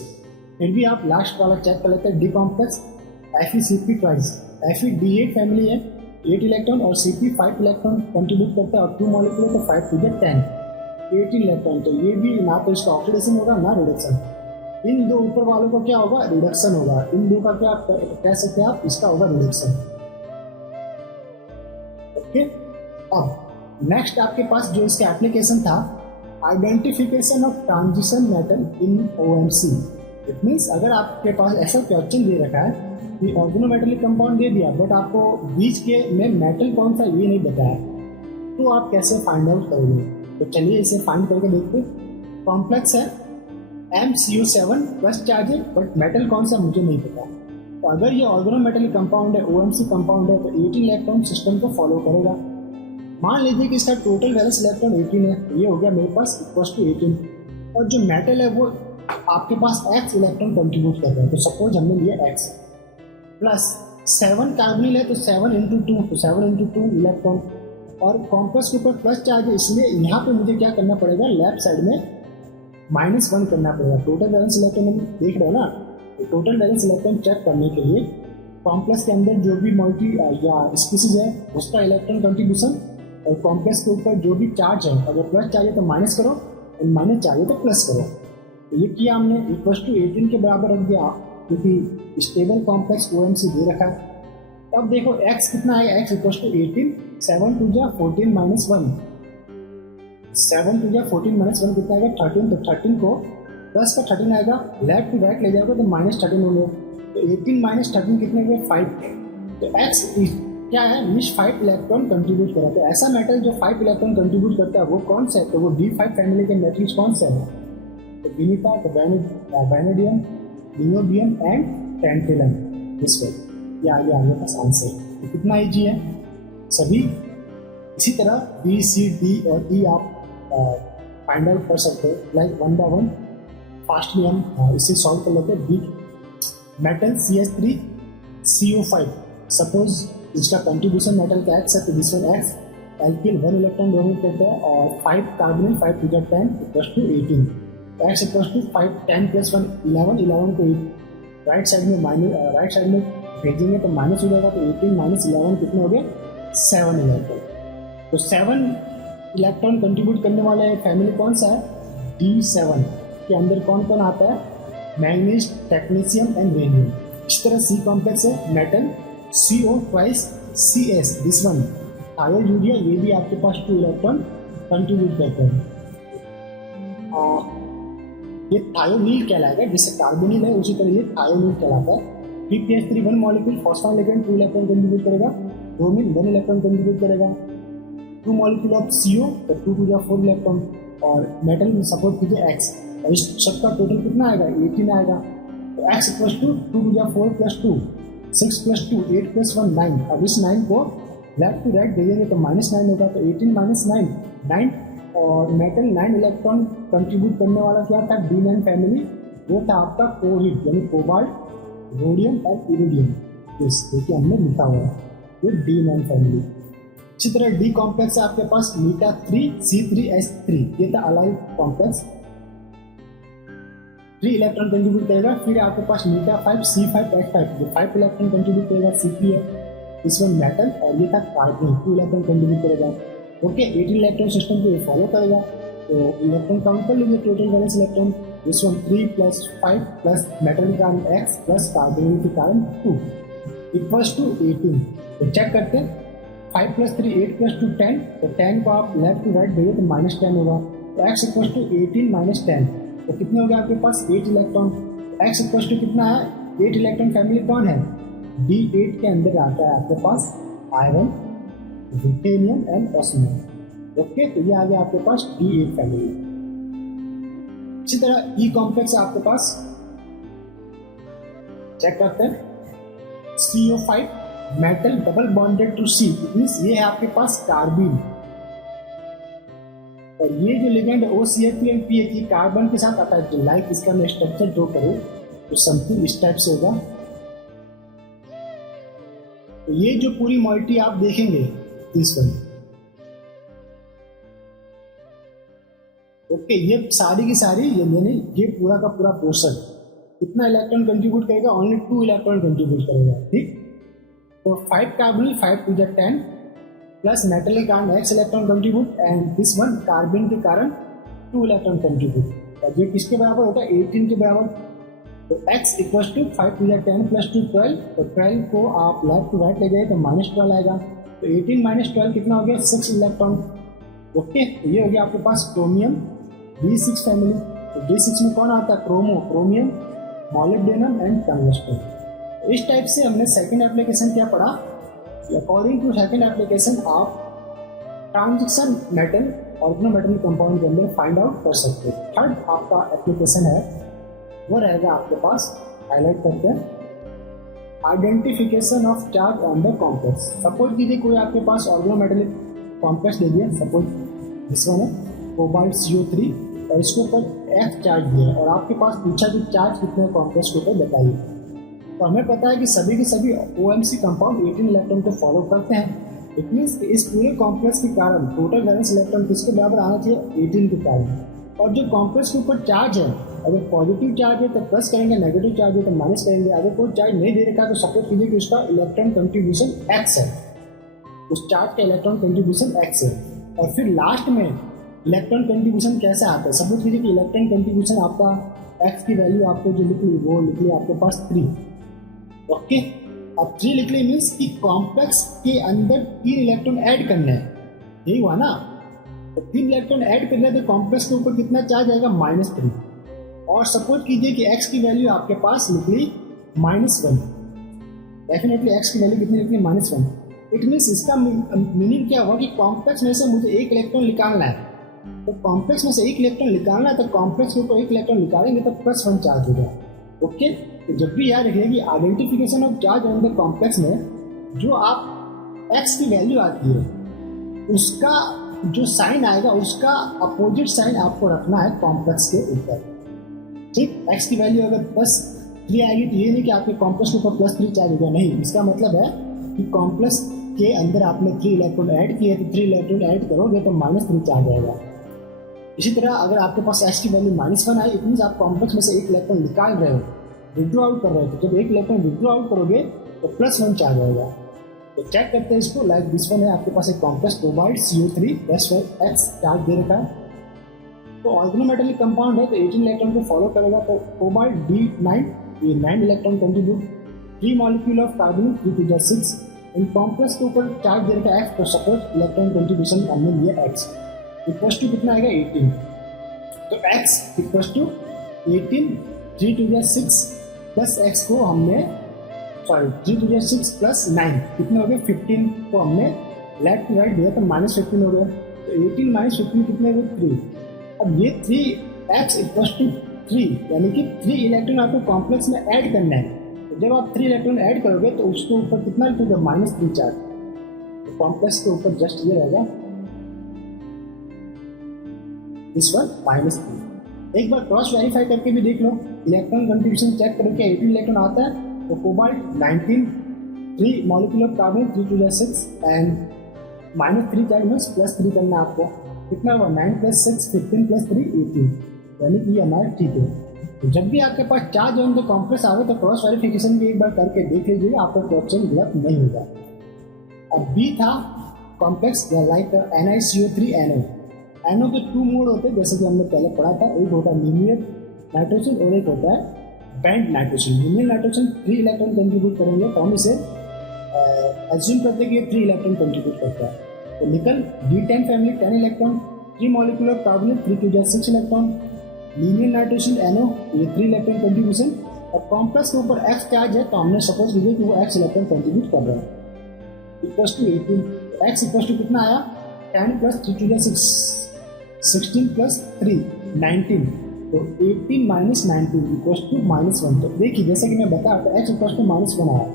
फिर भी आप लास्ट वाला चेक कर लेते हैं। D complex FeCp twice, Fe D8 family है, 8 इलेक्ट्रॉन, और Cp 5 इलेक्ट्रॉन कंट्रीब्यूट करता है, और 2 मॉलिक्यूल, तो 5 2 10, 18 इलेक्ट्रॉन। तो ये भी ना तो इसका ऑक्सीडेशन होगा ना रिडक्शन। इन दो ऊपर वालों का क्या होगा, रिडक्शन होगा। इन दो का क्या कह सकते हैं आप, इसका होगा रिडक्शन। ओके, अब नेक्स्ट आपके पास जो इसका एप्लीकेशन था, identification of transition metal in OMC। It means अगर आपके पास ऐसा क्वेश्चन दे रखा है कि ऑर्गेनोमेटेलिक कंपाउंड दे दिया, बट आपको बीच के में मेटल कौन सा ये नहीं बताया, तो आप कैसे फाइंड आउट करोगे। तो चलिए इसे फाइंड करके देखते। कॉम्प्लेक्स है MCO7 प्लस चार्ज है, बट मेटल कौन सा मुझे नहीं पता। तो अगर ये ऑर्गेनोमेटेलिक कंपाउंड है, OMC कंपाउंड है, तो 18 इलेक्ट्रॉन सिस्टम को फॉलो करेगा। मान लीजिए कि इसका टोटल वैलेंस इलेक्ट्रॉन 18 है, तो ये हो गया मेरे पास इक्वल्स टू 18, और जो मेटल है वो आपके पास X इलेक्ट्रॉन कंट्रीब्यूट कर रहा है। तो सपोज हमने लिया X, प्लस 7 कार्बोनिल है, तो 7 इंटू 2, तो 7 इंटू 2 इलेक्ट्रॉन, और कॉम्प्लेक्स के ऊपर प्लस चार्ज है, इसलिए यहाँ पे मुझे क्या करना पड़ेगा, लेफ्ट साइड में -1 करना पड़ेगा। टोटल वैलेंस इलेक्ट्रॉन हम देख रहे हैं ना, तो टोटल वैलेंस इलेक्ट्रॉन चेक करने के लिए कॉम्प्लेक्स के अंदर जो भी मल्टी या स्पीसीज है उसका इलेक्ट्रॉन कंट्रीब्यूशन, और कॉम्प्लेक्स के ऊपर जो भी चार्ज है, अगर प्लस चार्ज है तो माइनस करो, और माइनस चार्ज है तो प्लस करो। तो ये किया हमने, इक्वल्स टू 18 के बराबर रख दिया, क्योंकि स्टेबल कॉम्प्लेक्स OMC दे रखा है। अब देखो x कितना है, x equals to 18, 7 2 14 minus 1, 7 2 14 minus 1 कितना आएगा 13, तो 13 को प्लस का 13 आएगा, लेफ्ट टू राइट ले जाएगा तो -13 हो गया। तो 18 माइनस 13 कितने हुए 5, तो x क्या है, मिस 5 इलेक्ट्रॉन कंट्रीब्यूट करा। तो ऐसा मेटल जो 5 इलेक्ट्रॉन कंट्रीब्यूट करता है वो कौन सा है, तो वो D5 फैमिली के मेटल्स कौन से है, तो Vinita, vanadium, niobium and tantalum. This way ये आगे आगे पास आंसर। तो कितना ईजी है सभी। इसी तरह B, C, D और E आप फाइंड आउट कर सकते हो, लाइक 1 बाय 1 फास्टली हम इसे सॉल्व कर लेते हैं। B metal CH3 CO5, suppose इसका कंट्रीब्यूशन मेटल का X है, तो this one X, alkyl 1 electron donate करता है, और 5 carbonyl 5 2 10 equals to 18, X equals to 5 10 plus 1 11, 11 को राइट साइड में राइट साइड में भेजेंगे तो माइनस हो जाएगा, तो 18 माइनस 11 कितने हो गए 7 इलेक्ट्रॉन। तो 7 इलेक्ट्रॉन कंट्रीब्यूट करने वाले फैमिली कौन सा है, D7 के अंदर कौन कौन आता है, मैग्नीज, टेक्नीशियम एंड रेडियम। इस तरह C कॉम्प्लेक्स है metal CO twice CS, this one थायो यूरिया, ये भी आपके पास 2 इलेक्ट्रॉन कंट्रीब्यूट करते हैं। ये थायोनील कहलाएगा, जैसे कार्बोनिल है उसी तरह ये थायोनील कहलाता है। PPS3 1 molecule, phosphine ligand 2 electron contribute करेगा, ब्रोमीन 1 इलेक्ट्रॉन कंट्रीब्यूट करेगा, 2 मॉलिक्यूल ऑफ CO, तो 2 2 जा 4 इलेक्ट्रॉन, और मेटल में सपोर्ट कीजिए X, और इस सबका टोटल कितना आएगा 18 आएगा। तो X इक्वल्स टू 2 2 जा 4 प्लस 2 6 प्लस 2 8 प्लस 1 9। अब इस 9 को लेफ्ट टू राइट भेजेंगे तो -9 होगा, तो 18 माइनस 9 9, और मेटल 9 इलेक्ट्रॉन कंट्रीब्यूट करने वाला क्या था, D9 फैमिली, वो था आपका कोहिट यानी कोबाल्ट, रोडियम और इरिडियम। देखिए हमने लिखा हुआ है ये D9 फैमिली। इसी तरह D कॉम्प्लेक्स है आपके पास मीटा 3 C3H3, ये था अलाइव कॉम्प्लेक्स, 3 इलेक्ट्रॉन कंट्रीब्यूट करेगा। फिर आपके पास मीटा 5 C5H5, जो 5 इलेक्ट्रॉन कंट्रीब्यूट करेगा, Cp है इस वन मेटल, और ये था कार्बन 2 इलेक्ट्रॉन कंट्रीब्यूट करेगा। ओके, 18 इलेक्ट्रॉन सिस्टम को ये फॉलो करेगा। तो इलेक्ट्रॉन काउंट कर लीजिए, total valence electron this one 3 plus 5 plus metal के कारण x प्लस कार्बन के कारण 2 इक्वल्स टू 18। तो चेक करते हैं 5 प्लस 3 8 प्लस 2 10, तो 10 को आप लेफ्ट टू राइट देंगे तो -10 होगा। तो x इक्वल्स टू 18 माइनस 10, तो कितने हो गया आपके पास 8 इलेक्ट्रॉन। x इक्वल्स टू कितना है 8 इलेक्ट्रॉन फैमिली कौन है D8 के अंदर आता है आपके पास iron, uranium and osmium. Okay, तो ये आ गया आपके पास D8 फैमिली। इसी तरह ई कॉम्प्लेक्स है आपके पास, चेक करते हैं CO5 metal double bonded to C, means ये है आपके पास कार्बन, और ये जो लिगेंड OCH2 एंड PH ये कार्बन के साथ अटैच है। लाइक इसका मैं स्ट्रक्चर ड्रॉ करूं तो समथिंग इस टाइप से होगा। तो ये जो पूरी मॉइटी आप देखेंगे दिस वन, ओके, ये सारी की सारी यानी ये पूरा का पूरा पोर्शन कितना इलेक्ट्रॉन कंट्रीब्यूट करेगा, ओनली 2 इलेक्ट्रॉन कंट्रीब्यूट करेगा। ठीक, तो 5 carbon 5 two the 10 plus metal के कारण x electron contribute and this one carbon के कारण 2 इलेक्ट्रॉन कंट्रीब्यूट। और ये किसके बराबर होता है 18 के बराबर। तो x equals to 5 two the 10 plus 2 12, तो 12 को आप लेफ्ट टू राइट ले जाए तो -12 आएगा। तो 18 माइनस 12 कितना हो गया 6 इलेक्ट्रॉन। ओके, तो ये हो गया आपके पास क्रोमियम D6 फैमिली। तो D6 में कौन आता है क्रोमियम, मॉलिब्डेनम एंड टंगस्टन। इस टाइप से हमने सेकंड एप्लीकेशन क्या पढ़ा, अकॉर्डिंग टू सेकंड एप्लीकेशन आप ट्रांजिशन मेटल ऑर्गेनोमेटेलिक कंपाउंड के अंदर फाइंड आउट कर सकते हैं। थर्ड आपका एप्लीकेशन है वो रहेगा आपके पास, हाईलाइट करते हैं identification of charge on the complex. Suppose कीजिए कोई आपके पास ऑर्गेनोमेटेलिक कॉम्प्लेक्स दे दिया, सपोज दिस वन है कोबाल्ट CO3 और इसके ऊपर F चार्ज दिया और आपके पास पूछा कि चार्ज कितने कॉम्प्लेक्स के ऊपर बताइए। तो हमें पता है कि सभी के सभी OMC कंपाउंड 18 इलेक्ट्रॉन को फॉलो करते हैं। इट मीन्स इस पूरे कॉम्प्लेक्स के कारण टोटल वैलेंस इलेक्ट्रॉन किसके बराबर आना चाहिए 18 के कारण। और जो कॉम्प्लेक्स के ऊपर चार्ज है, अगर पॉजिटिव चार्ज है तो प्लस करेंगे, नेगेटिव चार्ज है तो माइनस करेंगे। अगर कोई चार्ज नहीं दे रखा तो सपोज कीजिए कि उसका इलेक्ट्रॉन कंट्रीब्यूशन x है, उस चार्ज का इलेक्ट्रॉन कंट्रीब्यूशन x है। और फिर लास्ट में इलेक्ट्रॉन कंट्रीब्यूशन कैसे आता है, सपोज कीजिए कि इलेक्ट्रॉन कंट्रीब्यूशन आपका x की वैल्यू आपको जो लिख ली वो लिख ली आपके पास 3। ओके, अब 3 लिख ली मीन्स कि कॉम्प्लेक्स के अंदर 3 इलेक्ट्रॉन ऐड करने हैं, यही हुआ ना। तो 3 इलेक्ट्रॉन ऐड करने तो कॉम्प्लेक्स के ऊपर कितना चार्ज आएगा -3। और सपोज कीजिए कि x की वैल्यू आपके पास लिख ली -1, डेफिनेटली x की वैल्यू कितनी लिख ली -1। इट मीन्स इसका मीनिंग क्या हुआ कि कॉम्प्लेक्स में से मुझे 1 इलेक्ट्रॉन निकालना है। तो कॉम्प्लेक्स में से 1 इलेक्ट्रॉन निकालना है तो कॉम्प्लेक्स के ऊपर 1 इलेक्ट्रॉन निकालेंगे तो +1 चार्ज होगा। ओके, तो जब भी याद रखिए कि identification of charge on the complex में जो आप x की वैल्यू आती है उसका जो साइन आएगा उसका अपोजिट साइन आपको रखना है कॉम्प्लेक्स के ऊपर। ठीक, x की वैल्यू अगर +3 आएगी तो ये नहीं कि आपके कॉम्प्लेक्स के ऊपर +3 चार्ज होगा, नहीं। इसका मतलब है कि कॉम्प्लेक्स के अंदर आपने 3 इलेक्ट्रॉन ऐड किए तो 3 इलेक्ट्रॉन ऐड करोगे तो -3 चार्ज आएगा। इसी तरह अगर आपके पास x की वैल्यू -1 आई, इट मीन्स आप कॉम्प्लेक्स में से 1 इलेक्ट्रॉन निकाल रहे हो, विड्रॉ आउट कर रहे हो। तो जब 1 इलेक्ट्रॉन विड्रॉ आउट करोगे तो +1 चार्ज आएगा। तो चेक करते हैं इसको, लाइक दिस वन है आपके पास एक complex cobalt CO3 +1 x charge दे रखा है। तो ऑर्गेनोमेटेलिक कंपाउंड है तो 18 इलेक्ट्रॉन को फॉलो करेगा। तो कोबाल्ट D9 ये 9 electron contribute, 3 molecule of carbon 3 two the 6 इन कॉम्प्लेक्स के ऊपर चार्ज दे रखा है x। तो सपोज इलेक्ट्रॉन कंट्रीब्यूशन हमने लिया x इक्वल्स टू कितना आएगा 18। तो x equals to 18 3 two the 6 plus x को हमने 3 टू द 6 प्लस 9 कितने हो गए 15 को हमने लेफ्ट टू राइट दिया तो -15 हो गया। तो 18 माइनस 15 कितने हो गए 3। अब ये 3x इक्वल्स टू 3 यानी कि 3 इलेक्ट्रॉन आपको कॉम्प्लेक्स में ऐड करना है। तो जब आप 3 इलेक्ट्रॉन ऐड करोगे तो उसके ऊपर कितना लिखोगे -3 चार्ज। तो कॉम्प्लेक्स के ऊपर जस्ट ये रहेगा इस वन -3। एक बार क्रॉस वेरीफाई करके भी देख लो, इलेक्ट्रॉन कंट्रीब्यूशन चेक करो क्या 18 इलेक्ट्रॉन आता है। तो cobalt 19 3 molecule of carbon 3 two the 6 and -3 charge means +3 करना आपको। कितना हुआ 9 + 6 15 + 3 18, यानी कि हमारा ठीक है। तो जब भी आपके पास चार्ज ऑन द कॉम्प्लेक्स आवे तो क्रॉस वेरिफिकेशन भी एक बार करके देख लीजिएगा, आपका क्वेश्चन गलत नहीं होगा। अब बी था कॉम्प्लेक्स लाइक NiCO3NO। एनओ के 2 मोड होते हैं, जैसे कि हमने पहले पढ़ा था। एक होता है लीनियर नाइट्रोजन और एक होता है band nitrogen. Linear nitrogen 3 electron contribute करेंगे, तो हम इसे एज्यूम करते हैं कि ये 3 इलेक्ट्रॉन कंट्रीब्यूट करता है। तो nickel D10 family 10 electron, 3 molecule of carbonate 3 two 6 electron. Linear nitrogen NO ये 3 इलेक्ट्रॉन कंट्रीब्यूशन, और कॉम्प्लेक्स के ऊपर X चार्ज है, तो हमने सपोज कीजिए कि वो X इलेक्ट्रॉन कंट्रीब्यूट कर रहा है equal to 18। X equal to कितना आया 10 प्लस 3 टू 6 16 प्लस 3 19, तो 18 माइनस 19 इक्वल टू -1। तो देखिए जैसे कि मैं बताया था X इक्वल टू -1 आया।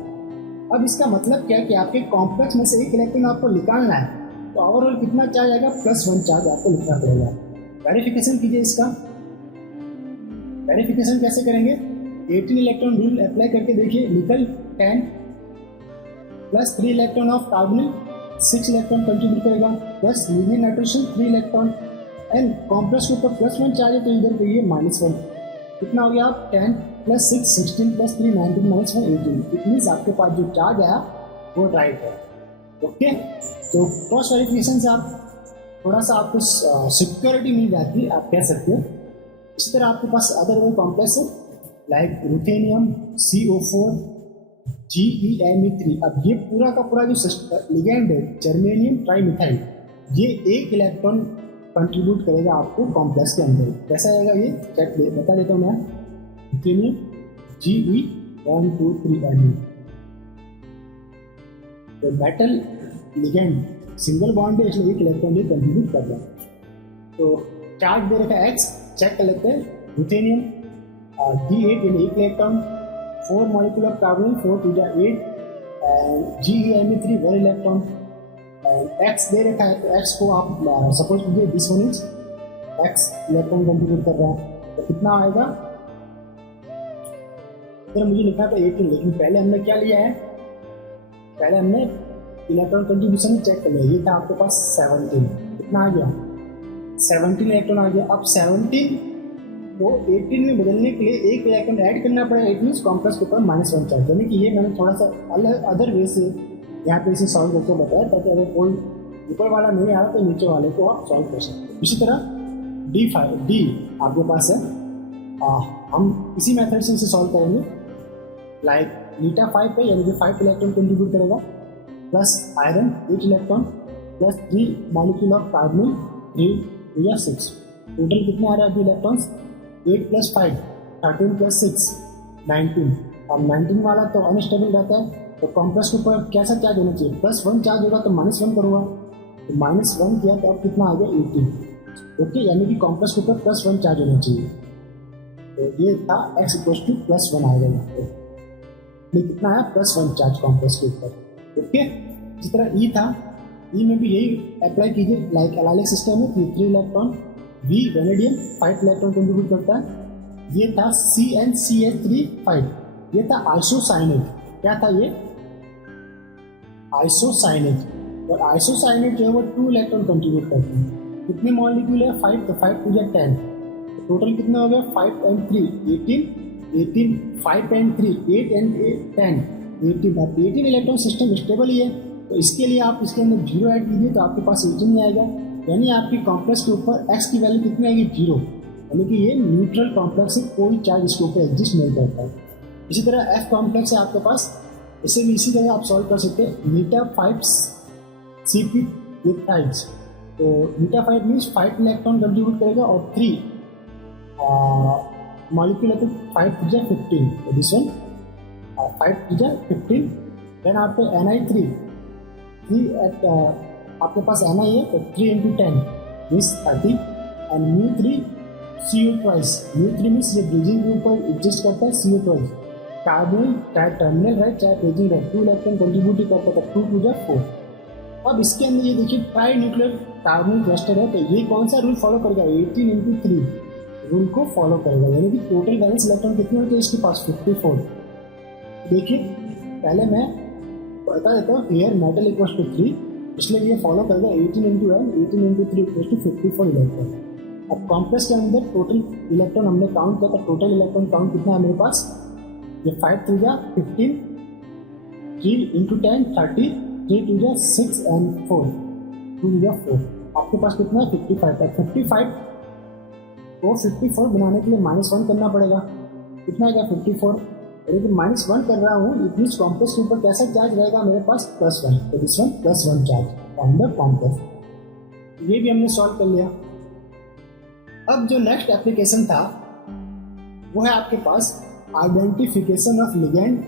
अब इसका मतलब क्या है कि आपके कॉम्प्लेक्स में से एक इलेक्ट्रॉन आपको निकालना है, तो ओवरऑल कितना चार्ज आएगा +1 चार्ज आपको लिखना पड़ेगा। वेरिफिकेशन कीजिए इसका। वेरिफिकेशन कैसे करेंगे, 18 इलेक्ट्रॉन रूल अप्लाई करके देखिए। Nickel 10 plus 3 electron of carbonyl 6 electron contribute करेगा, plus linear nitrogen 3 electron and complex के ऊपर +1 चार्ज है, तो इधर पे ये -1। कितना हो गया आप 10 प्लस 6 16 प्लस 3 19 -1 18। इट मीन्स आपके पास जो चार्ज आया वो राइट है। ओके, तो क्रॉस वेरिफिकेशन से आप थोड़ा सा आपको सिक्योरिटी मिल जाती है, आप कह सकते हो। इसी तरह आपके पास अदर कॉम्प्लेक्स है लाइक रुथेनियम CO4 GeMe3। अब ये पूरा का पूरा जो लिगेंड है जर्मेनियम ट्राइमिथाइल, ये 1 इलेक्ट्रॉन कंट्रीब्यूट करेगा आपको कॉम्प्लेक्स के अंदर। कैसा आएगा ये चेक बता देता हूँ मैं। रुथेनियम Ge123Me, तो मेटल लिगेंड सिंगल बॉन्ड है, इसलिए 1 इलेक्ट्रॉन भी कंट्रीब्यूट कर रहा है। तो चार्ज दे रखा है X, चेक कर लेते हैं। रुथेनियम D8 यानी 1 electron, 4 molecule of carbon 4 two 8 and GeMe3 1 electron and X दे रखा है, तो X को आप सपोज कीजिए this one is X electron contribute कर रहा है, तो कितना आएगा। फिर मुझे लिखना था 18, लेकिन पहले हमने क्या लिया है, पहले हमने इलेक्ट्रॉन कंट्रीब्यूशन चेक कर लिया। ये था आपके पास 17, कितना आ गया 17 इलेक्ट्रॉन आ गया। अब 17 को 18 में बदलने के लिए 1 इलेक्ट्रॉन ऐड करना पड़ेगा। इट मीन्स कॉम्प्लेक्स के ऊपर -1 चार्ज, यानी कि ये मैंने थोड़ा सा अलग अदर वे से यहाँ पे इसे सॉल्व करके बताया, ताकि अगर कोई ऊपर वाला नहीं आ रहा तो नीचे वाले को आप सॉल्व कर सकते हैं। इसी तरह D आपके पास है, हम इसी मेथड से इसे सॉल्व करेंगे। लाइक नीटा 5 पे, यानी कि 5 इलेक्ट्रॉन कंट्रीब्यूट करेगा, plus iron 8 electron, plus 3 molecule of carbon 3 या 6। टोटल कितने आ रहे हैं अभी इलेक्ट्रॉन्स 8 प्लस 5 13 प्लस 6 19। अब 19 वाला तो अनस्टेबल रहता है, तो कॉम्प्लेक्स के ऊपर कैसा चार्ज होना चाहिए, +1 चार्ज होगा तो -1 करूँगा, तो -1 किया तो अब कितना आ गया 18। ओके, यानी कि कॉम्प्लेक्स के ऊपर +1 चार्ज होना चाहिए। तो ये था X इक्वल टू +1 आएगा यहाँ पे, ये कितना है +1 चार्ज कॉम्प्लेक्स के ऊपर। ओके, जिस तरह E था, E में भी यही अप्लाई कीजिए। लाइक एलाइलिक सिस्टम में 3 electron, V vanadium 5 electron contribute करता है। ये था CnCl3 5, ये था आइसोसाइनेट। क्या था ये आइसोसाइनेट, और आइसोसाइनेट जो है वो 2 इलेक्ट्रॉन कंट्रीब्यूट करते हैं। कितने मॉलिक्यूल है 5, तो 5 टू 10, टोटल कितना हो गया 5 and 3 18 5 and 3 8 and 10 18। अब 18 इलेक्ट्रॉन सिस्टम स्टेबल ही है, तो इसके लिए आप इसके अंदर 0 ऐड कीजिए तो आपके पास 18 ही आएगा। यानी आपकी कॉम्प्लेक्स के ऊपर X की वैल्यू कितनी आएगी 0, यानी कि ये न्यूट्रल कॉम्प्लेक्स है, कोई चार्ज इसके ऊपर एग्जिस्ट नहीं करता। इसी तरह F कॉम्प्लेक्स है आपके पास, इसे भी इसी तरह आप सॉल्व कर सकते हैं। नीटा 5 CP विथ टाइड्स, तो नीटा 5 मीन्स 5 इलेक्ट्रॉन कंट्रीब्यूट करेगा और 3 मॉलिक्यूल है, तो 5 to 15, तो दिस वन 5 to 15। देन आपको Ni3 एट आपके पास Ni है, तो 3 into 10 means 30 and μ3 CO twice. μ3 means ये ब्रिजिंग के ऊपर एग्जिस्ट करता है, CO ट्वाइस कार्बन चाहे टर्मिनल राइट चाहे ब्रिजिंग राइट 2 इलेक्ट्रॉन कंट्रीब्यूट करता है, 2 to 4। अब इसके अंदर ये देखिए ट्राई न्यूक्लियर कार्बन क्लस्टर है, तो ये कौन सा रूल फॉलो करेगा 18 into 3 रूल को फॉलो करेगा, यानी कि टोटल वैलेंस इलेक्ट्रॉन कितने होते हैं इसके पास 54। देखिए पहले मैं बता देता हूँ, हियर मेटल इक्वल्स टू 3, इसलिए ये फॉलो करेगा 18 into 3 इक्वल्स टू 54 इलेक्ट्रॉन। अब कॉम्प्लेक्स के अंदर टोटल इलेक्ट्रॉन हमने काउंट किया, तो टोटल इलेक्ट्रॉन काउंट कितना है मेरे पास, ये 5 to 15 3 into 10 30 3 to 6 and 4 2 to 4। आपके पास कितना है 55 है। 55 को 54 बनाने के लिए -1 करना पड़ेगा। कितना आएगा 54। यदि -1 कर रहा हूँ, इट मीन्स कॉम्प्लेक्स के ऊपर कैसा चार्ज रहेगा मेरे पास +1, तो this one +1 charge on the complex. ये भी हमने सॉल्व कर लिया। अब जो नेक्स्ट एप्लीकेशन था वो है आपके पास identification of ligand.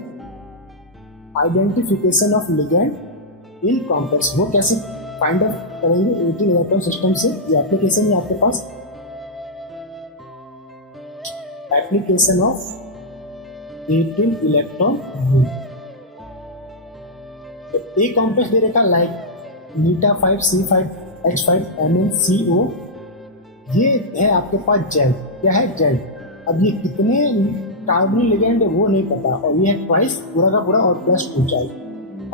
Identification of ligand in complex, वो कैसे फाइंड आउट करेंगे 18 इलेक्ट्रॉन सिस्टम से। ये एप्लीकेशन है आपके पास, एप्लीकेशन ऑफ 18 इलेक्ट्रॉन रूल। तो ए कॉम्प्लेक्स दे रखा लाइक β5C5H5 MnCO, ये है आपके पास जेड। क्या है जेड। अब ये कितने कार्बोनिल लिगेंड है वो नहीं पता, और ये है ट्वाइस पूरा का पूरा और +2 चार्ज।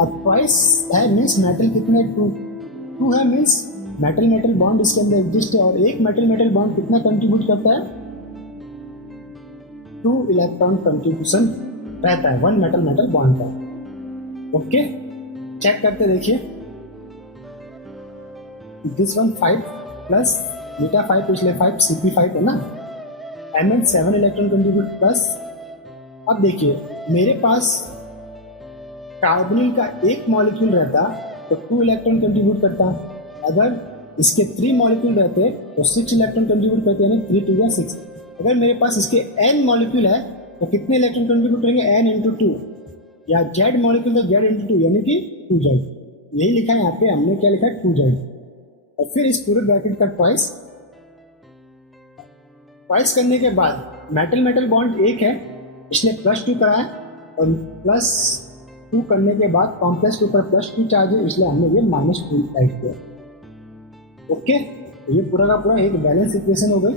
और ट्वाइस है मीन्स मेटल कितने 2 है मीन्स मेटल मेटल बॉन्ड इसके अंदर एग्जिस्ट है। और एक मेटल मेटल बॉन्ड कितना कंट्रीब्यूट करता है 2 इलेक्ट्रॉन कंट्रीब्यूशन रहता है 1 मेटल मेटल बॉन्ड का। ओके चेक करते देखिए, दिस वन 5 प्लस β5 पिछले 5 Cp5 है ना, Mn 7 इलेक्ट्रॉन कंट्रीब्यूट प्लस। अब देखिए मेरे पास कार्बोनिल का एक मॉलिक्यूल रहता तो 2 इलेक्ट्रॉन कंट्रीब्यूट करता। अगर इसके 3 मॉलिक्यूल रहते तो 6 इलेक्ट्रॉन कंट्रीब्यूट करते हैं, 3 2 6। अगर मेरे पास इसके n मॉलिक्यूल है तो कितने इलेक्ट्रॉन कंट्रीब्यूट करेंगे n × 2, या z मॉलिक्यूल तो z × 2 यानी कि 2z। यही लिखा है यहाँ पे, हमने क्या लिखा है 2z। और फिर इस पूरे ब्रैकेट का ट्वाइस करने के बाद मेटल मेटल बॉन्ड एक है इसलिए +2 कराया, और +2 करने के बाद कॉम्प्लेक्स के ऊपर +2 चार्ज है इसलिए हमने ये -2 टाइप किया। ओके तो ये पूरा का पूरा एक बैलेंस इक्वेशन हो गई।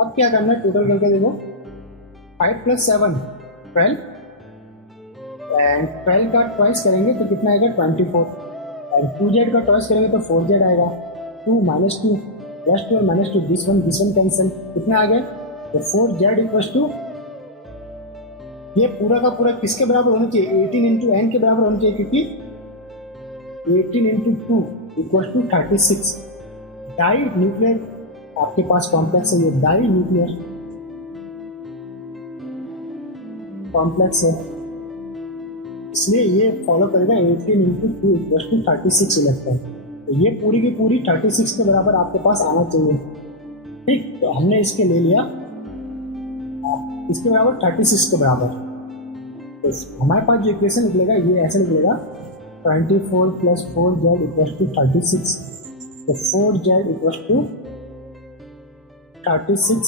अब क्या करना है टोटल करके देखो, 5 + 7 12, एंड 12 का ट्वाइस करेंगे तो कितना आएगा 24, एंड 2z का ट्वाइस करेंगे तो 4z आएगा। 2 -2 +2 और -2 दिस वन कैंसिल, कितना आ गया तो 4z = ये पूरा का पूरा किसके बराबर होना चाहिए 18 × n के बराबर होना चाहिए, क्योंकि 18 × 2 = 36। डाई न्यूक्लियर आपके पास कॉम्प्लेक्स है, ये डाई न्यूक्लियर कॉम्प्लेक्स है इसलिए ये फॉलो करेगा 18 × 2 = 36 इलेक्ट्रॉन। तो ये पूरी की पूरी 36 के बराबर आपके पास आना चाहिए। ठीक, तो हमने इसके ले लिया इसके बराबर 36 के बराबर। तो हमारे पास जो इक्वेशन निकलेगा ये ऐसे निकलेगा 24 + 4z = 36। तो 4z = 36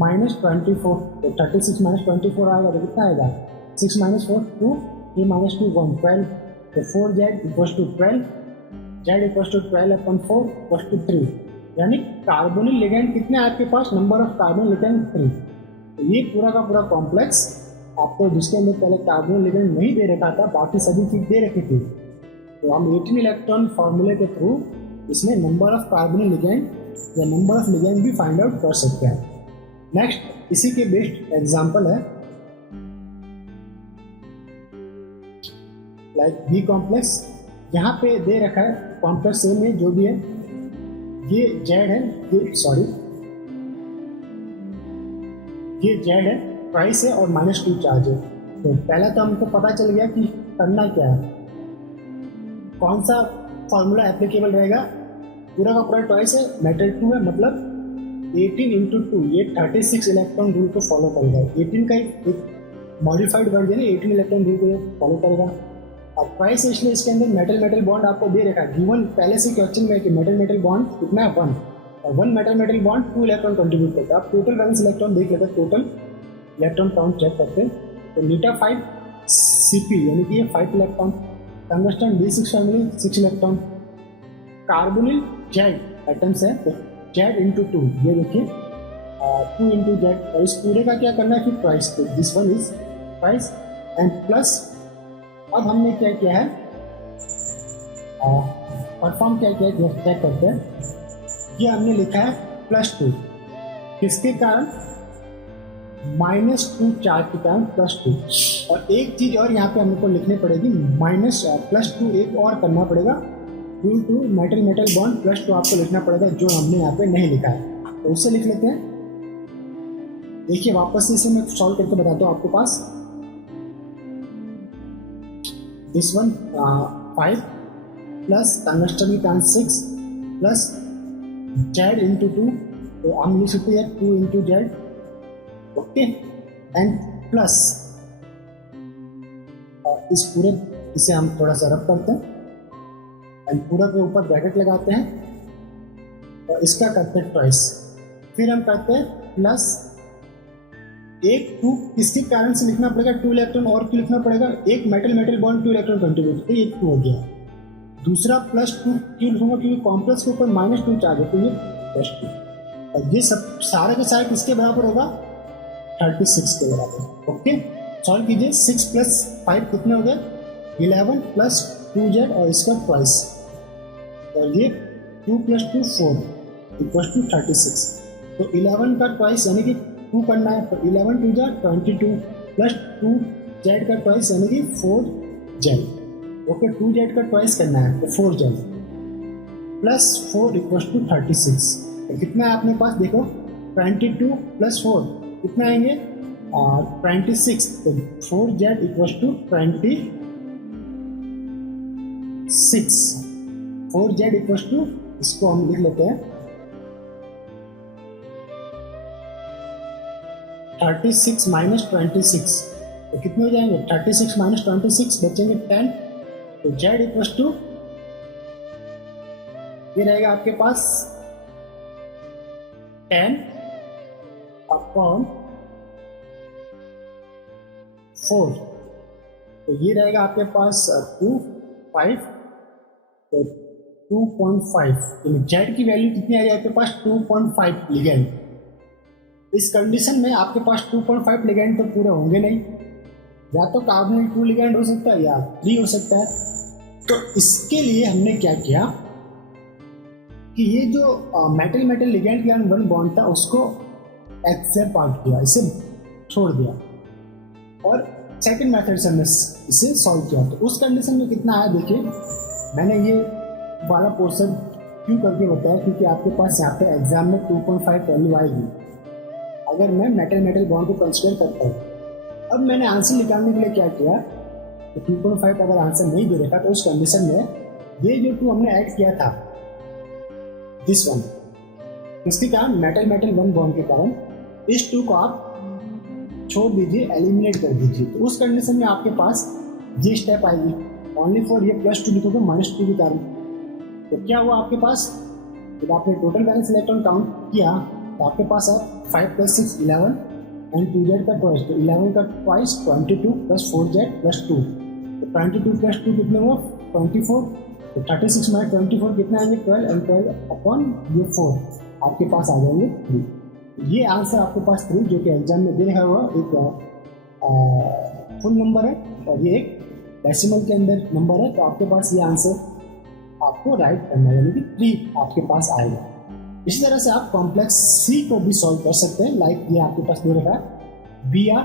-24, तो 36 - 24 आएगा तो कितना आएगा 6 - 4 2, 3 - 2 1 12। तो 4z = 12, z = 12/4 = 3, यानी कार्बोनिल लिगेंड कितने आपके पास नंबर ऑफ कार्बोनिल लिगेंड 3। तो ये पूरा का पूरा कॉम्प्लेक्स आपको जिसके अंदर पहले कार्बोनिल लिगेंड नहीं दे रखा था, बाकी सभी चीज दे रखी थी, तो हम 18 इलेक्ट्रॉन फॉर्मूले के थ्रू इसमें नंबर ऑफ कार्बोनिल लिगेंड या नंबर ऑफ लिगेंड भी फाइंड आउट कर सकते हैं। नेक्स्ट इसी के बेस्ट एग्जांपल है लाइक बी कॉम्प्लेक्स। यहाँ पे दे रखा है कॉम्प्लेक्स ए में जो भी है, ये जेड है, ये जेड है, प्राइस है और -2 चार्ज है। तो पहला तो हमको पता चल गया कि करना क्या है, कौन सा फॉर्मूला एप्लीकेबल रहेगा। पूरा का पूरा टॉइस है, मेटल 2 है, मतलब 18 × 2 ये 36 इलेक्ट्रॉन रूल को फॉलो करेगा। 18 का एक मॉडिफाइड वर्जन है, 18 इलेक्ट्रॉन रूल को फॉलो करेगा। अब प्राइस है इसलिए इसके अंदर मेटल मेटल बॉन्ड आपको दे रखा है, गिवन पहले से क्वेश्चन में कि मेटल मेटल बॉन्ड कितना है 1, और 1 metal metal bond 2 electron contribute करता है। आप टोटल वैलेंस इलेक्ट्रॉन देख लेते हैं, टोटल इलेक्ट्रॉन काउंट चेक करते हैं। तो β5 Cp यानी कि ये 5 electron, tungsten D6 family 6 electron, carbonyl Z atoms है तो जेड × 2, ये देखिए 2 × जेड। और इस पूरे का क्या करना है फिर प्राइस, तो this one is price and plus. अब हमने क्या किया है परफॉर्म क्या किया है चेक करते हैं। ये हमने लिखा है +2 किसके कारण -2 चार्ज के कारण +2। और एक चीज और यहाँ पे हमको लिखनी पड़ेगी +2 एक और करना पड़ेगा 2 two metal metal bond plus 2 आपको लिखना पड़ेगा, जो हमने यहाँ पे नहीं लिखा है, तो उससे लिख लेते हैं। देखिए वापस से इसे मैं सॉल्व करके बताता हूँ आपके पास। दिस वन 5 प्लस टंगस्टन की टाइम्स 6 प्लस जेड इंटू 2, तो हम लिख सकते हैं 2 into Z, okay, and plus इस पूरे, इसे हम थोड़ा सा रब करते हैं एंड पूरा के ऊपर ब्रैकेट लगाते हैं और इसका करते हैं ट्वाइस। फिर हम करते हैं प्लस एक 2 किसके कारण से लिखना पड़ेगा, 2 इलेक्ट्रॉन और क्यों लिखना पड़ेगा, एक metal metal bond 2 electron contribute, तो ये 2 हो गया। दूसरा प्लस 2 क्यों लिखूंगा, क्योंकि कॉम्प्लेक्स के ऊपर -2 चार्ज है, तो ये प्लस 2, और ये सब सारे के सारे किसके बराबर होगा, 36 के बराबर, ओके। सॉल्व कीजिए, 6 प्लस 5 कितने हो गए, 11 प्लस 2z और इसका ट्वाइस, और ये 2 प्लस 2 4 इक्वल्स टू 36। तो 11 का ट्वाइस यानी कि 2 करना है, तो 11 2 जा 22 प्लस 2z का ट्वाइस यानी कि 4z, ओके। 2z का ट्वाइस करना है तो 4z प्लस 4 इक्वल्स टू 36। तो कितना है अपने पास, देखो 22 प्लस 4 कितना आएंगे, और 26, तो 4z equals to 26, 4z equals to, इसको हम लिख लेते हैं 36 माइनस 26, तो कितने हो जाएंगे, 36 माइनस 26 बचेंगे 10, तो z इक्वल्स टू ये रहेगा आपके पास 10 अपॉन 4, तो ये रहेगा आपके पास 5, तो 2.5, तो z की वैल्यू कितनी आ जाएगी आपके पास, 2.5 लिगेंड। इस कंडीशन में आपके पास 2.5 लिगेंड तो पूरे होंगे नहीं, या तो कार्बोनिल 2 लिगेंड हो सकता है या 3 हो सकता है। तो इसके लिए हमने क्या किया कि ये जो मेटल मेटल लिगेंड के 1 बॉन्ड था उसको एक्सेप्ट पार्ट किया, इसे छोड़ दिया, और सेकंड मेथड से हमने इसे सॉल्व किया। तो उस कंडीशन में कितना आया, देखिए मैंने ये वाला पोर्शन क्यों करके बताया, क्योंकि आपके पास यहाँ पे एग्जाम में 2.5 वैल्यू आएगी अगर मैं मेटल मेटल बॉन्ड को कंसिडर करता हूँ। अब मैंने आंसर निकालने के लिए क्या किया, तो 2.5 अगर आंसर नहीं दे रखा तो उस कंडीशन में ये जो 2 हमने ऐड किया था, दिस वन, इसके कारण मेटल मेटल 1 बॉन्ड के कारण इस 2 को आप छोड़ दीजिए, एलिमिनेट कर दीजिए। तो उस कंडीशन में आपके पास ये स्टेप आएगी, ओनली फॉर ये +2 लिखोगे -2 के कारण। तो क्या हुआ आपके पास, जब आपने टोटल बैलेंस इलेक्ट्रॉन काउंट किया तो आपके पास है 5 + 6 11 एंड 2z का ट्वाइस, तो 11 का ट्वाइस 22 प्लस 4z प्लस 2, तो 22 प्लस 2 कितने हुआ 24, तो 36 माइनस 24 कितना आएंगे 12, एंड 12 अपॉन ये 4 आपके पास आ जाएंगे 3। ये आंसर आपके पास 3 जो कि एग्जाम में दे रखा हुआ एक फुल नंबर है और ये एक डेसिमल के अंदर नंबर है, तो आपके पास ये आंसर आपको राइट करना है, यानी कि 3 आपके पास आएगा। इसी तरह से आप कॉम्प्लेक्स सी को भी सॉल्व कर सकते हैं, लाइक ये आपके पास दे रखा है Br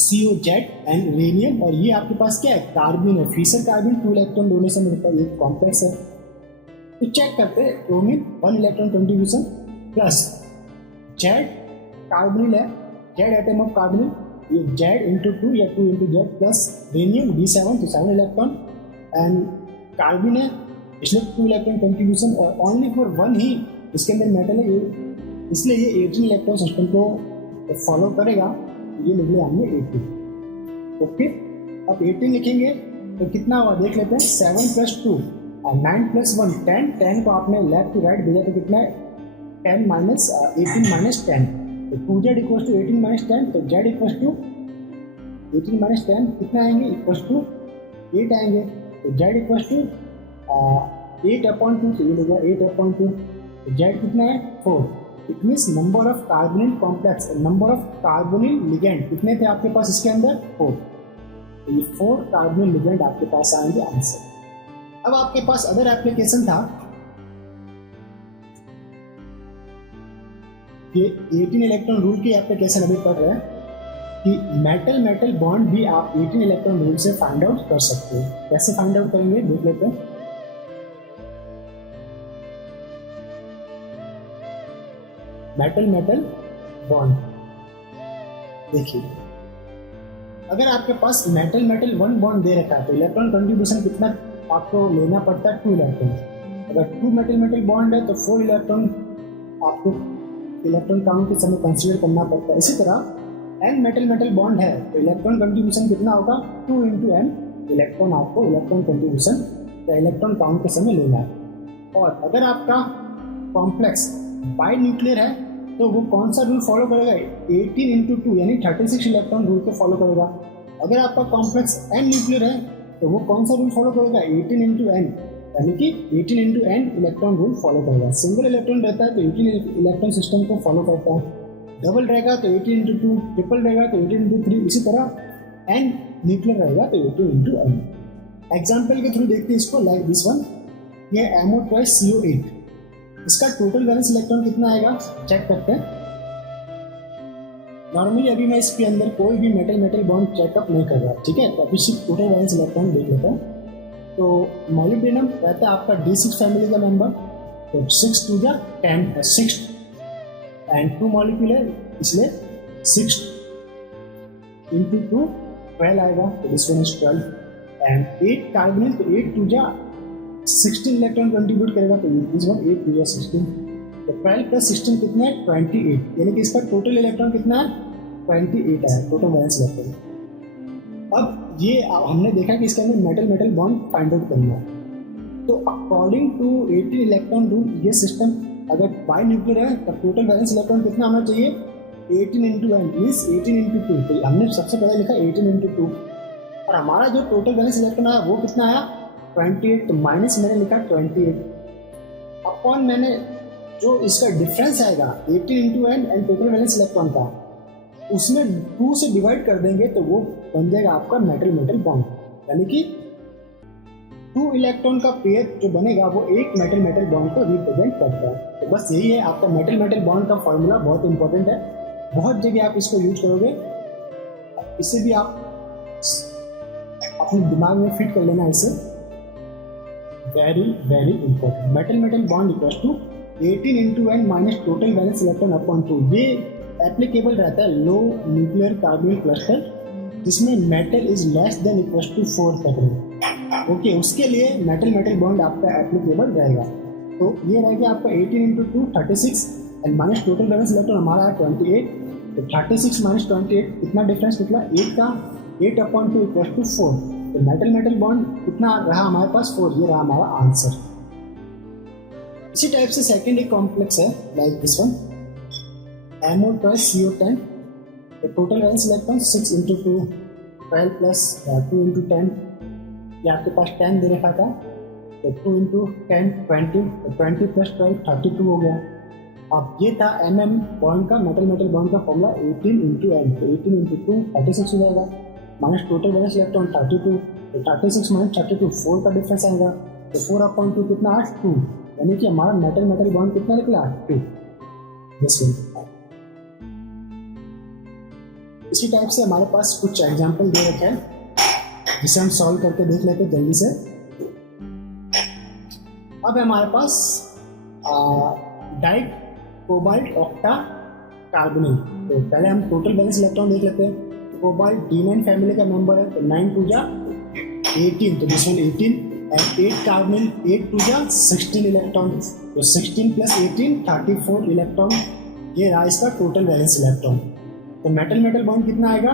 CO Z and rhenium, और ये आपके पास क्या है, कार्बिन है, फिशर कार्बिन 2 इलेक्ट्रॉन डोनेशन मिलता है, ये कॉम्प्लेक्स है। तो चेक करते हैं, bromine 1 electron contribution plus Z carbonyl है, Z एटम ऑफ कार्बोनिल, ये Z इंटू 2 या 2 into Z plus rhenium B7, तो 7 इलेक्ट्रॉन, एंड कार्बिन है इसलिए 2 इलेक्ट्रॉन कंट्रीब्यूशन, और ओनली फॉर 1 ही इसके अंदर मेटल है, इसलिए ये 18 इलेक्ट्रॉन सिस्टम को फॉलो करेगा, ये लिख लिया हमने 18, ओके। अब 18 लिखेंगे तो कितना हुआ देख लेते हैं, 7 + 2 और 9 + 1 10, 10 को आपने लेफ्ट टू राइट भेजा तो कितना है 10 माइनस 18 माइनस 10, तो 2z इक्वल्स टू 18 माइनस 10, तो z इक्वल्स टू 18 माइनस 10 कितना आएंगे, इक्वल्स टू 8 आएंगे, तो z इक्वल्स टू 8/2, तो ये हो गया 8/2, तो z कितना है 4। It means number of carbonyl complex, number of carbonyl ligand कितने थे आपके पास इसके अंदर 4, तो ये 4 कार्बोनिल लिगेंड आपके पास आएंगे आंसर। अब आपके पास अदर एप्लीकेशन था, ये 18 इलेक्ट्रॉन रूल की एप्लीकेशन अभी पढ़ रहे हैं कि मेटल मेटल बॉन्ड भी आप 18 इलेक्ट्रॉन रूल से फाइंड आउट कर सकते हो। कैसे फाइंड आउट करेंगे देख लेते हैं। Metal metal bond. देखिए अगर आपके पास मेटल मेटल वन बॉन्ड दे रखा है तो इलेक्ट्रॉन कंट्रीब्यूशन कितना आपको लेना पड़ता है, 2 इलेक्ट्रॉन। अगर 2 मेटल मेटल बॉन्ड है तो 4 इलेक्ट्रॉन आपको इलेक्ट्रॉन काउंट के समय कंसीडर करना पड़ता है। इसी तरह n मेटल मेटल बॉन्ड है तो इलेक्ट्रॉन कंट्रीब्यूशन कितना होगा, 2 इंटू n इलेक्ट्रॉन आपको इलेक्ट्रॉन कंट्रीब्यूशन या इलेक्ट्रॉन काउंट के समय लेना है। और अगर आपका कॉम्प्लेक्स बाई न्यूक्लियर है तो वो कौन सा रूल फॉलो करेगा, 18 इंटू 2 यानी 36 इलेक्ट्रॉन रूल को फॉलो करेगा। अगर आपका कॉम्प्लेक्स n न्यूक्लियर है तो वो कौन सा रूल फॉलो करेगा, 18 इंटू n यानी कि 18 into n electron rule follow करेगा। सिंगल इलेक्ट्रॉन रहता है तो 18 इलेक्ट्रॉन सिस्टम को फॉलो करता है, डबल रहेगा तो 18 इंटू 2, ट्रिपल रहेगा तो 18 इंटू 3, इसी तरह n न्यूक्लियर रहेगा तो 18 इंटू n। एग्जाम्पल के थ्रू देखते हैं इसको, लाइक दिस वन, ये MO2CO8, इसका टोटल वैलेंस इलेक्ट्रॉन कितना आएगा चेक करते हैं। नॉर्मली अभी मैं इसके अंदर कोई भी मेटल मेटल बॉन्ड चेकअप नहीं कर रहा, ठीक है, तो अभी सिर्फ टोटल वैलेंस इलेक्ट्रॉन देख लेता हूँ। तो मॉलिब्डेनम रहता है आपका D6 फैमिली का मेंबर, तो 6 टू जा 10 6 एंड 2 मॉलिक्यूल है इसलिए 6 इंटू 2 12 आएगा, तो this one is 12 and 8 carbonyl तो 8 टू जा 16 इलेक्ट्रॉन कंट्रीब्यूट करेगा, तो दिस वन 8 टू जा 16, तो 12 प्लस 16 कितना है 28, यानी कि इसका टोटल इलेक्ट्रॉन कितना है 28 है टोटल वैलेंस इलेक्ट्रॉन। अब ये हमने देखा कि इसके अंदर metal metal bond find out करना है, तो अकॉर्डिंग टू 18 इलेक्ट्रॉन रूल ये सिस्टम अगर बाई न्यूक्लियर है तो टोटल वैलेंस इलेक्ट्रॉन कितना होना चाहिए, 18 इंटू n मीन्स 18 इंटू 2, तो हमने सबसे पहले लिखा 18 इंटू 2 और हमारा जो टोटल वैलेंस इलेक्ट्रॉन आया वो कितना आया 28, तो माइनस मैंने लिखा 28 अपॉन मैंने जो इसका डिफरेंस आएगा 18 into n and total valence electron का, उसमें 2 से डिवाइड कर देंगे तो वो बन जाएगा आपका मेटल मेटल बॉन्ड, यानी कि 2 इलेक्ट्रॉन का पेयर जो बनेगा वो एक मेटल मेटल बॉन्ड को रिप्रेजेंट करता है। तो बस यही है आपका मेटल मेटल बॉन्ड का फॉर्मूला, बहुत इंपॉर्टेंट है, बहुत जगह आप इसको यूज करोगे, इससे भी आप अपने दिमाग में फिट कर लेना इसे, very very important. Metal metal bond equals to 18 into n minus total valence electron upon 2, ये एप्लीकेबल रहता है लो न्यूक्लियर कार्बोनिल क्लस्टर जिसमें metal is less than equals to 4 तक है, ओके, उसके लिए मेटल मेटल बॉन्ड आपका एप्लीकेबल रहेगा। तो ये रहेगा आपका 18 into 2 36 and minus total valence electron हमारा है 28, तो 36 माइनस 28 कितना डिफरेंस निकला 8 का, 8 अपॉन 2 इक्वल्स टू 4, तो मेटल मेटल बॉन्ड कितना रहा हमारे पास 4, ये रहा हमारा आंसर। इसी टाइप से सेकेंड एक कॉम्प्लेक्स है लाइक दिस वन MO2CO10, तो total valence electron 6 into 2 12 plus 2 into 10, ये आपके पास 10 दे रखा था, तो 2 इंटू 10 20, तो 20 प्लस 12 32 हो गया। अब ये था बॉन्ड का मेटल मेटल बॉन्ड का फॉर्मूला 18 इंटू n, तो 18 इंटू 2 36 हो जाएगा, माइनस टोटल वैलेंस इलेक्ट्रॉन 32, तो 36 माइनस 32 4 का डिफरेंस आएगा, तो 4 अपॉन 2 कितना है 2, यानी कि हमारा मेटल मेटल बॉन्ड कितना निकला 2। इसी टाइप से हमारे पास कुछ एग्जाम्पल दे रखे हैं जिसे हम सॉल्व करके देख लेते हैं जल्दी से। अब है हमारे पास डाई कोबाल्ट ऑक्टा कार्बोनिल, तो पहले हम टोटल वैलेंस इलेक्ट्रॉन देख लेते हैं। कोबाल्ट D9 फैमिली का मेंबर है, तो 9 टू जा 18, तो this one 18 and 8 carbonyl 8 two जा 16 इलेक्ट्रॉन, तो 16 प्लस 18 34 इलेक्ट्रॉन, ये रहा इसका टोटल वैलेंस इलेक्ट्रॉन। तो मेटल मेटल बॉन्ड कितना आएगा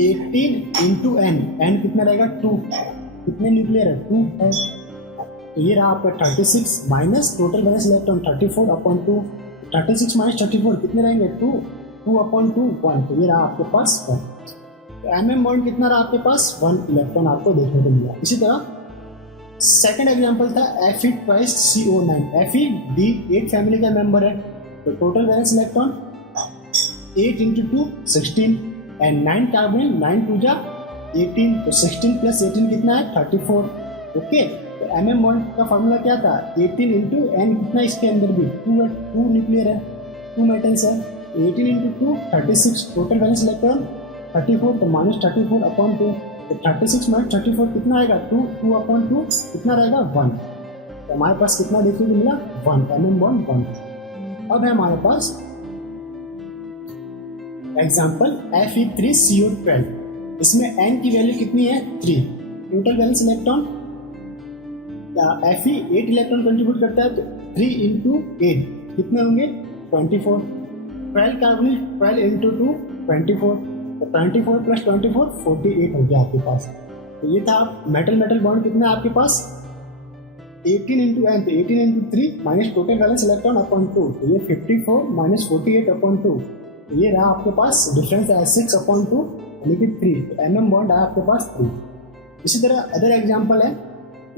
18 इंटू n कितना रहेगा 2, कितने न्यूक्लियर है 2 है, तो ये रहा आपका 36 minus total valence electron 34 upon 2, 36 minus 34 कितने रहेंगे 2 अपॉन 2 1, तो ये रहा आपके पास 1। तो बॉन्ड कितना रहा आपके पास 1 इलेक्ट्रॉन आपको देखने को मिला। इसी तरह सेकंड एग्जांपल था Fe2CO9, Fe D8 फैमिली का मेंबर है, तो total valence electron 8 into 2 16 and 9 carbonyl 9 two जा 18, तो 16 प्लस 18 कितना है 34, ओके। तो बॉन्ड का फॉर्मूला क्या था 18 इंटू n, कितना इसके अंदर भी 2 न्यूक्लियर है 2 मेटल्स है, 18 इंटू 2 36, टोटल वैलेंस इलेक्ट्रॉन 34, तो माइनस 34 अपॉन 2, तो 36 माइनस 34 कितना आएगा 2 अपॉन 2 कितना रहेगा 1, तो हमारे पास कितना देखने को मिला 1 बॉन्ड 1। अब है हमारे पास एग्जाम्पल Fe3CO12, इसमें n की वैल्यू कितनी है 3, total valence electron Fe 8 electron contribute करता है, तो 3 इंटू 8 कितने होंगे 24, 12 कार्बोनिल 12 इंटू 2 24, तो 24 प्लस 24 48 हो गया आपके पास। तो ये था मेटल मेटल बॉन्ड कितना है आपके पास 18 इंटू n, तो 18 into 3 minus total valence electron upon 2, तो ये 54 माइनस 48 अपॉन 2, ये रहा आपके पास डिफरेंस है 6 अपॉन 2 यानी कि 3, तो mm बॉन्ड आया आपके पास 3। इसी तरह अदर एग्जांपल है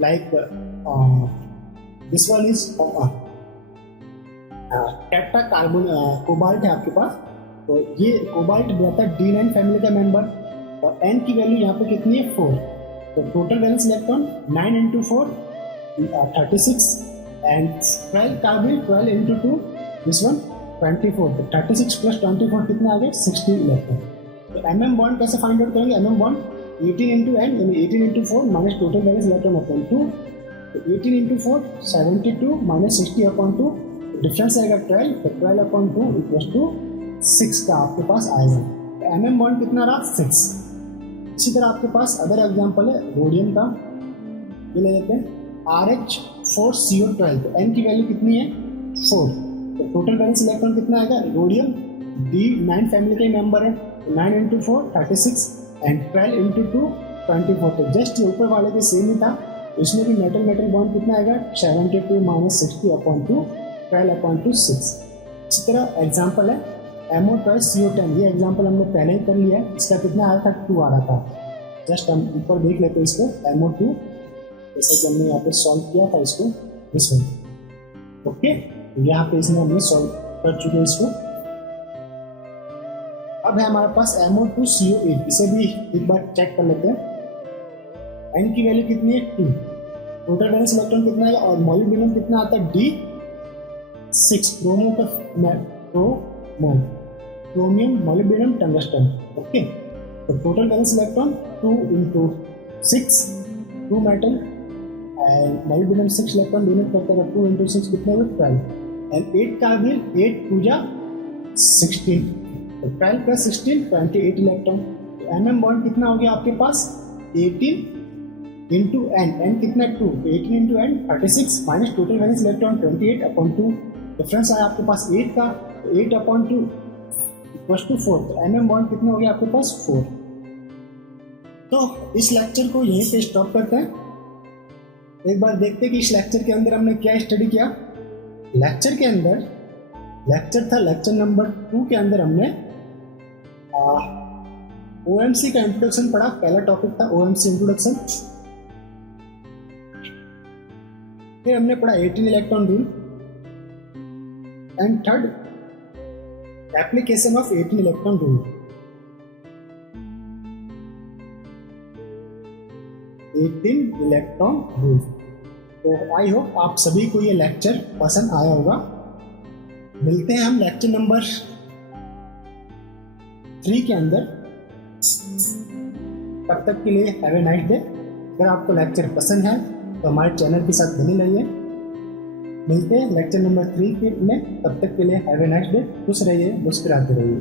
like this one is tetra carbon cobalt है आपके पास, तो ये कोबाल्ट रहता है D9 फैमिली का मेंबर, और n की वैल्यू यहाँ पे कितनी है 4, तो total valence electron 9 into 4 36 and 12 carbon 12 into 2 this one 24, तो 36 प्लस 24 कितना आ गया 16 इलेक्ट्रॉन। तो mm बॉन्ड कैसे फाइंड आउट करेंगे, mm बॉन्ड 18 इंटू n यानी 18 into 4 minus total valence electron upon 2, तो 18 इंटू 4 72 माइनस 60 अपॉन 2, डिफरेंस आएगा 12, तो 12 अपॉन 2 इक्वल्स टू 6 का आपके पास आएगा। तो mm बॉन्ड कितना रहा 6। इसी तरह आपके पास अदर एग्जांपल है रोडियम का, ये ले लेते हैं RH4CO12, तो n की वैल्यू कितनी है 4, तो टोटल वैलेंस इलेक्ट्रॉन कितना आएगा, रोडियम D9 फैमिली का मेंबर है, तो 9 इंटू 4 36 एंड 12 इंटू 2 24, तो जस्ट ऊपर वाले के सेम ही था, तो इसमें भी मेटल मेटल बॉन्ड कितना आएगा 72 माइनस 60 अपॉन 2 12 अपॉन 2 6। इसी तरह एग्जाम्पल है MO12CO10, ये एग्जाम्पल हमने पहले ही कर लिया है, इसका कितना आया था 2 आ रहा था, जस्ट हम ऊपर देख लेते हैं इसको MO2, जैसे कि हमने यहाँ पे सॉल्व किया था इसको इस वन, ओके यहाँ पे इसमें हमने सॉल्व कर चुके हैं इसको। अब है हमारे पास MO2CO8, इसे भी एक बार चेक कर लेते हैं, n की वैल्यू कितनी है 2, टोटल वैलेंस इलेक्ट्रॉन कितना है और मॉलिब्डेनम कितना आता है D6, chromium molybdenum tungsten, okay, तो total valence electron 2 into 6 2 metal and molybdenum 6 electron donate करता है, 2 इंटू 6 कितने हुए 12 एंड 8 कार्बन 8 पूजा 16, तो 12 प्लस 16 28 इलेक्ट्रॉन। तो mm बॉन्ड कितना हो गया आपके पास 18 इंटू n कितना 2, तो 18 into n 36 minus total valence electron 28 upon 2, difference आया आपके पास 8 का, तो 8 अपॉन 2 इक्वल्स टू 4, तो mm बॉन्ड कितना हो गया आपके पास 4। तो इस लेक्चर को यहीं पे स्टॉप करते हैं, एक बार देखते हैं कि इस लेक्चर के अंदर हमने क्या स्टडी किया। लेक्चर के अंदर लेक्चर था लेक्चर नंबर 2 के अंदर हमने OMC का इंट्रोडक्शन पढ़ा, पहला टॉपिक था OMC इंट्रोडक्शन, फिर हमने पढ़ा 18 electron rule and third application of 18 electron rule. 18 electron rule, तो आई होप आप सभी को ये लेक्चर पसंद आया होगा। मिलते हैं हम लेक्चर नंबर 3 के अंदर, तब तक के लिए हैव ए नाइस डे। अगर आपको लेक्चर पसंद है तो हमारे चैनल के साथ बने रहिए। मिलते हैं लेक्चर नंबर 3 में, तब तक के लिए हैव ए नाइस डे। खुश रहिए, मुस्कुराते रहिए।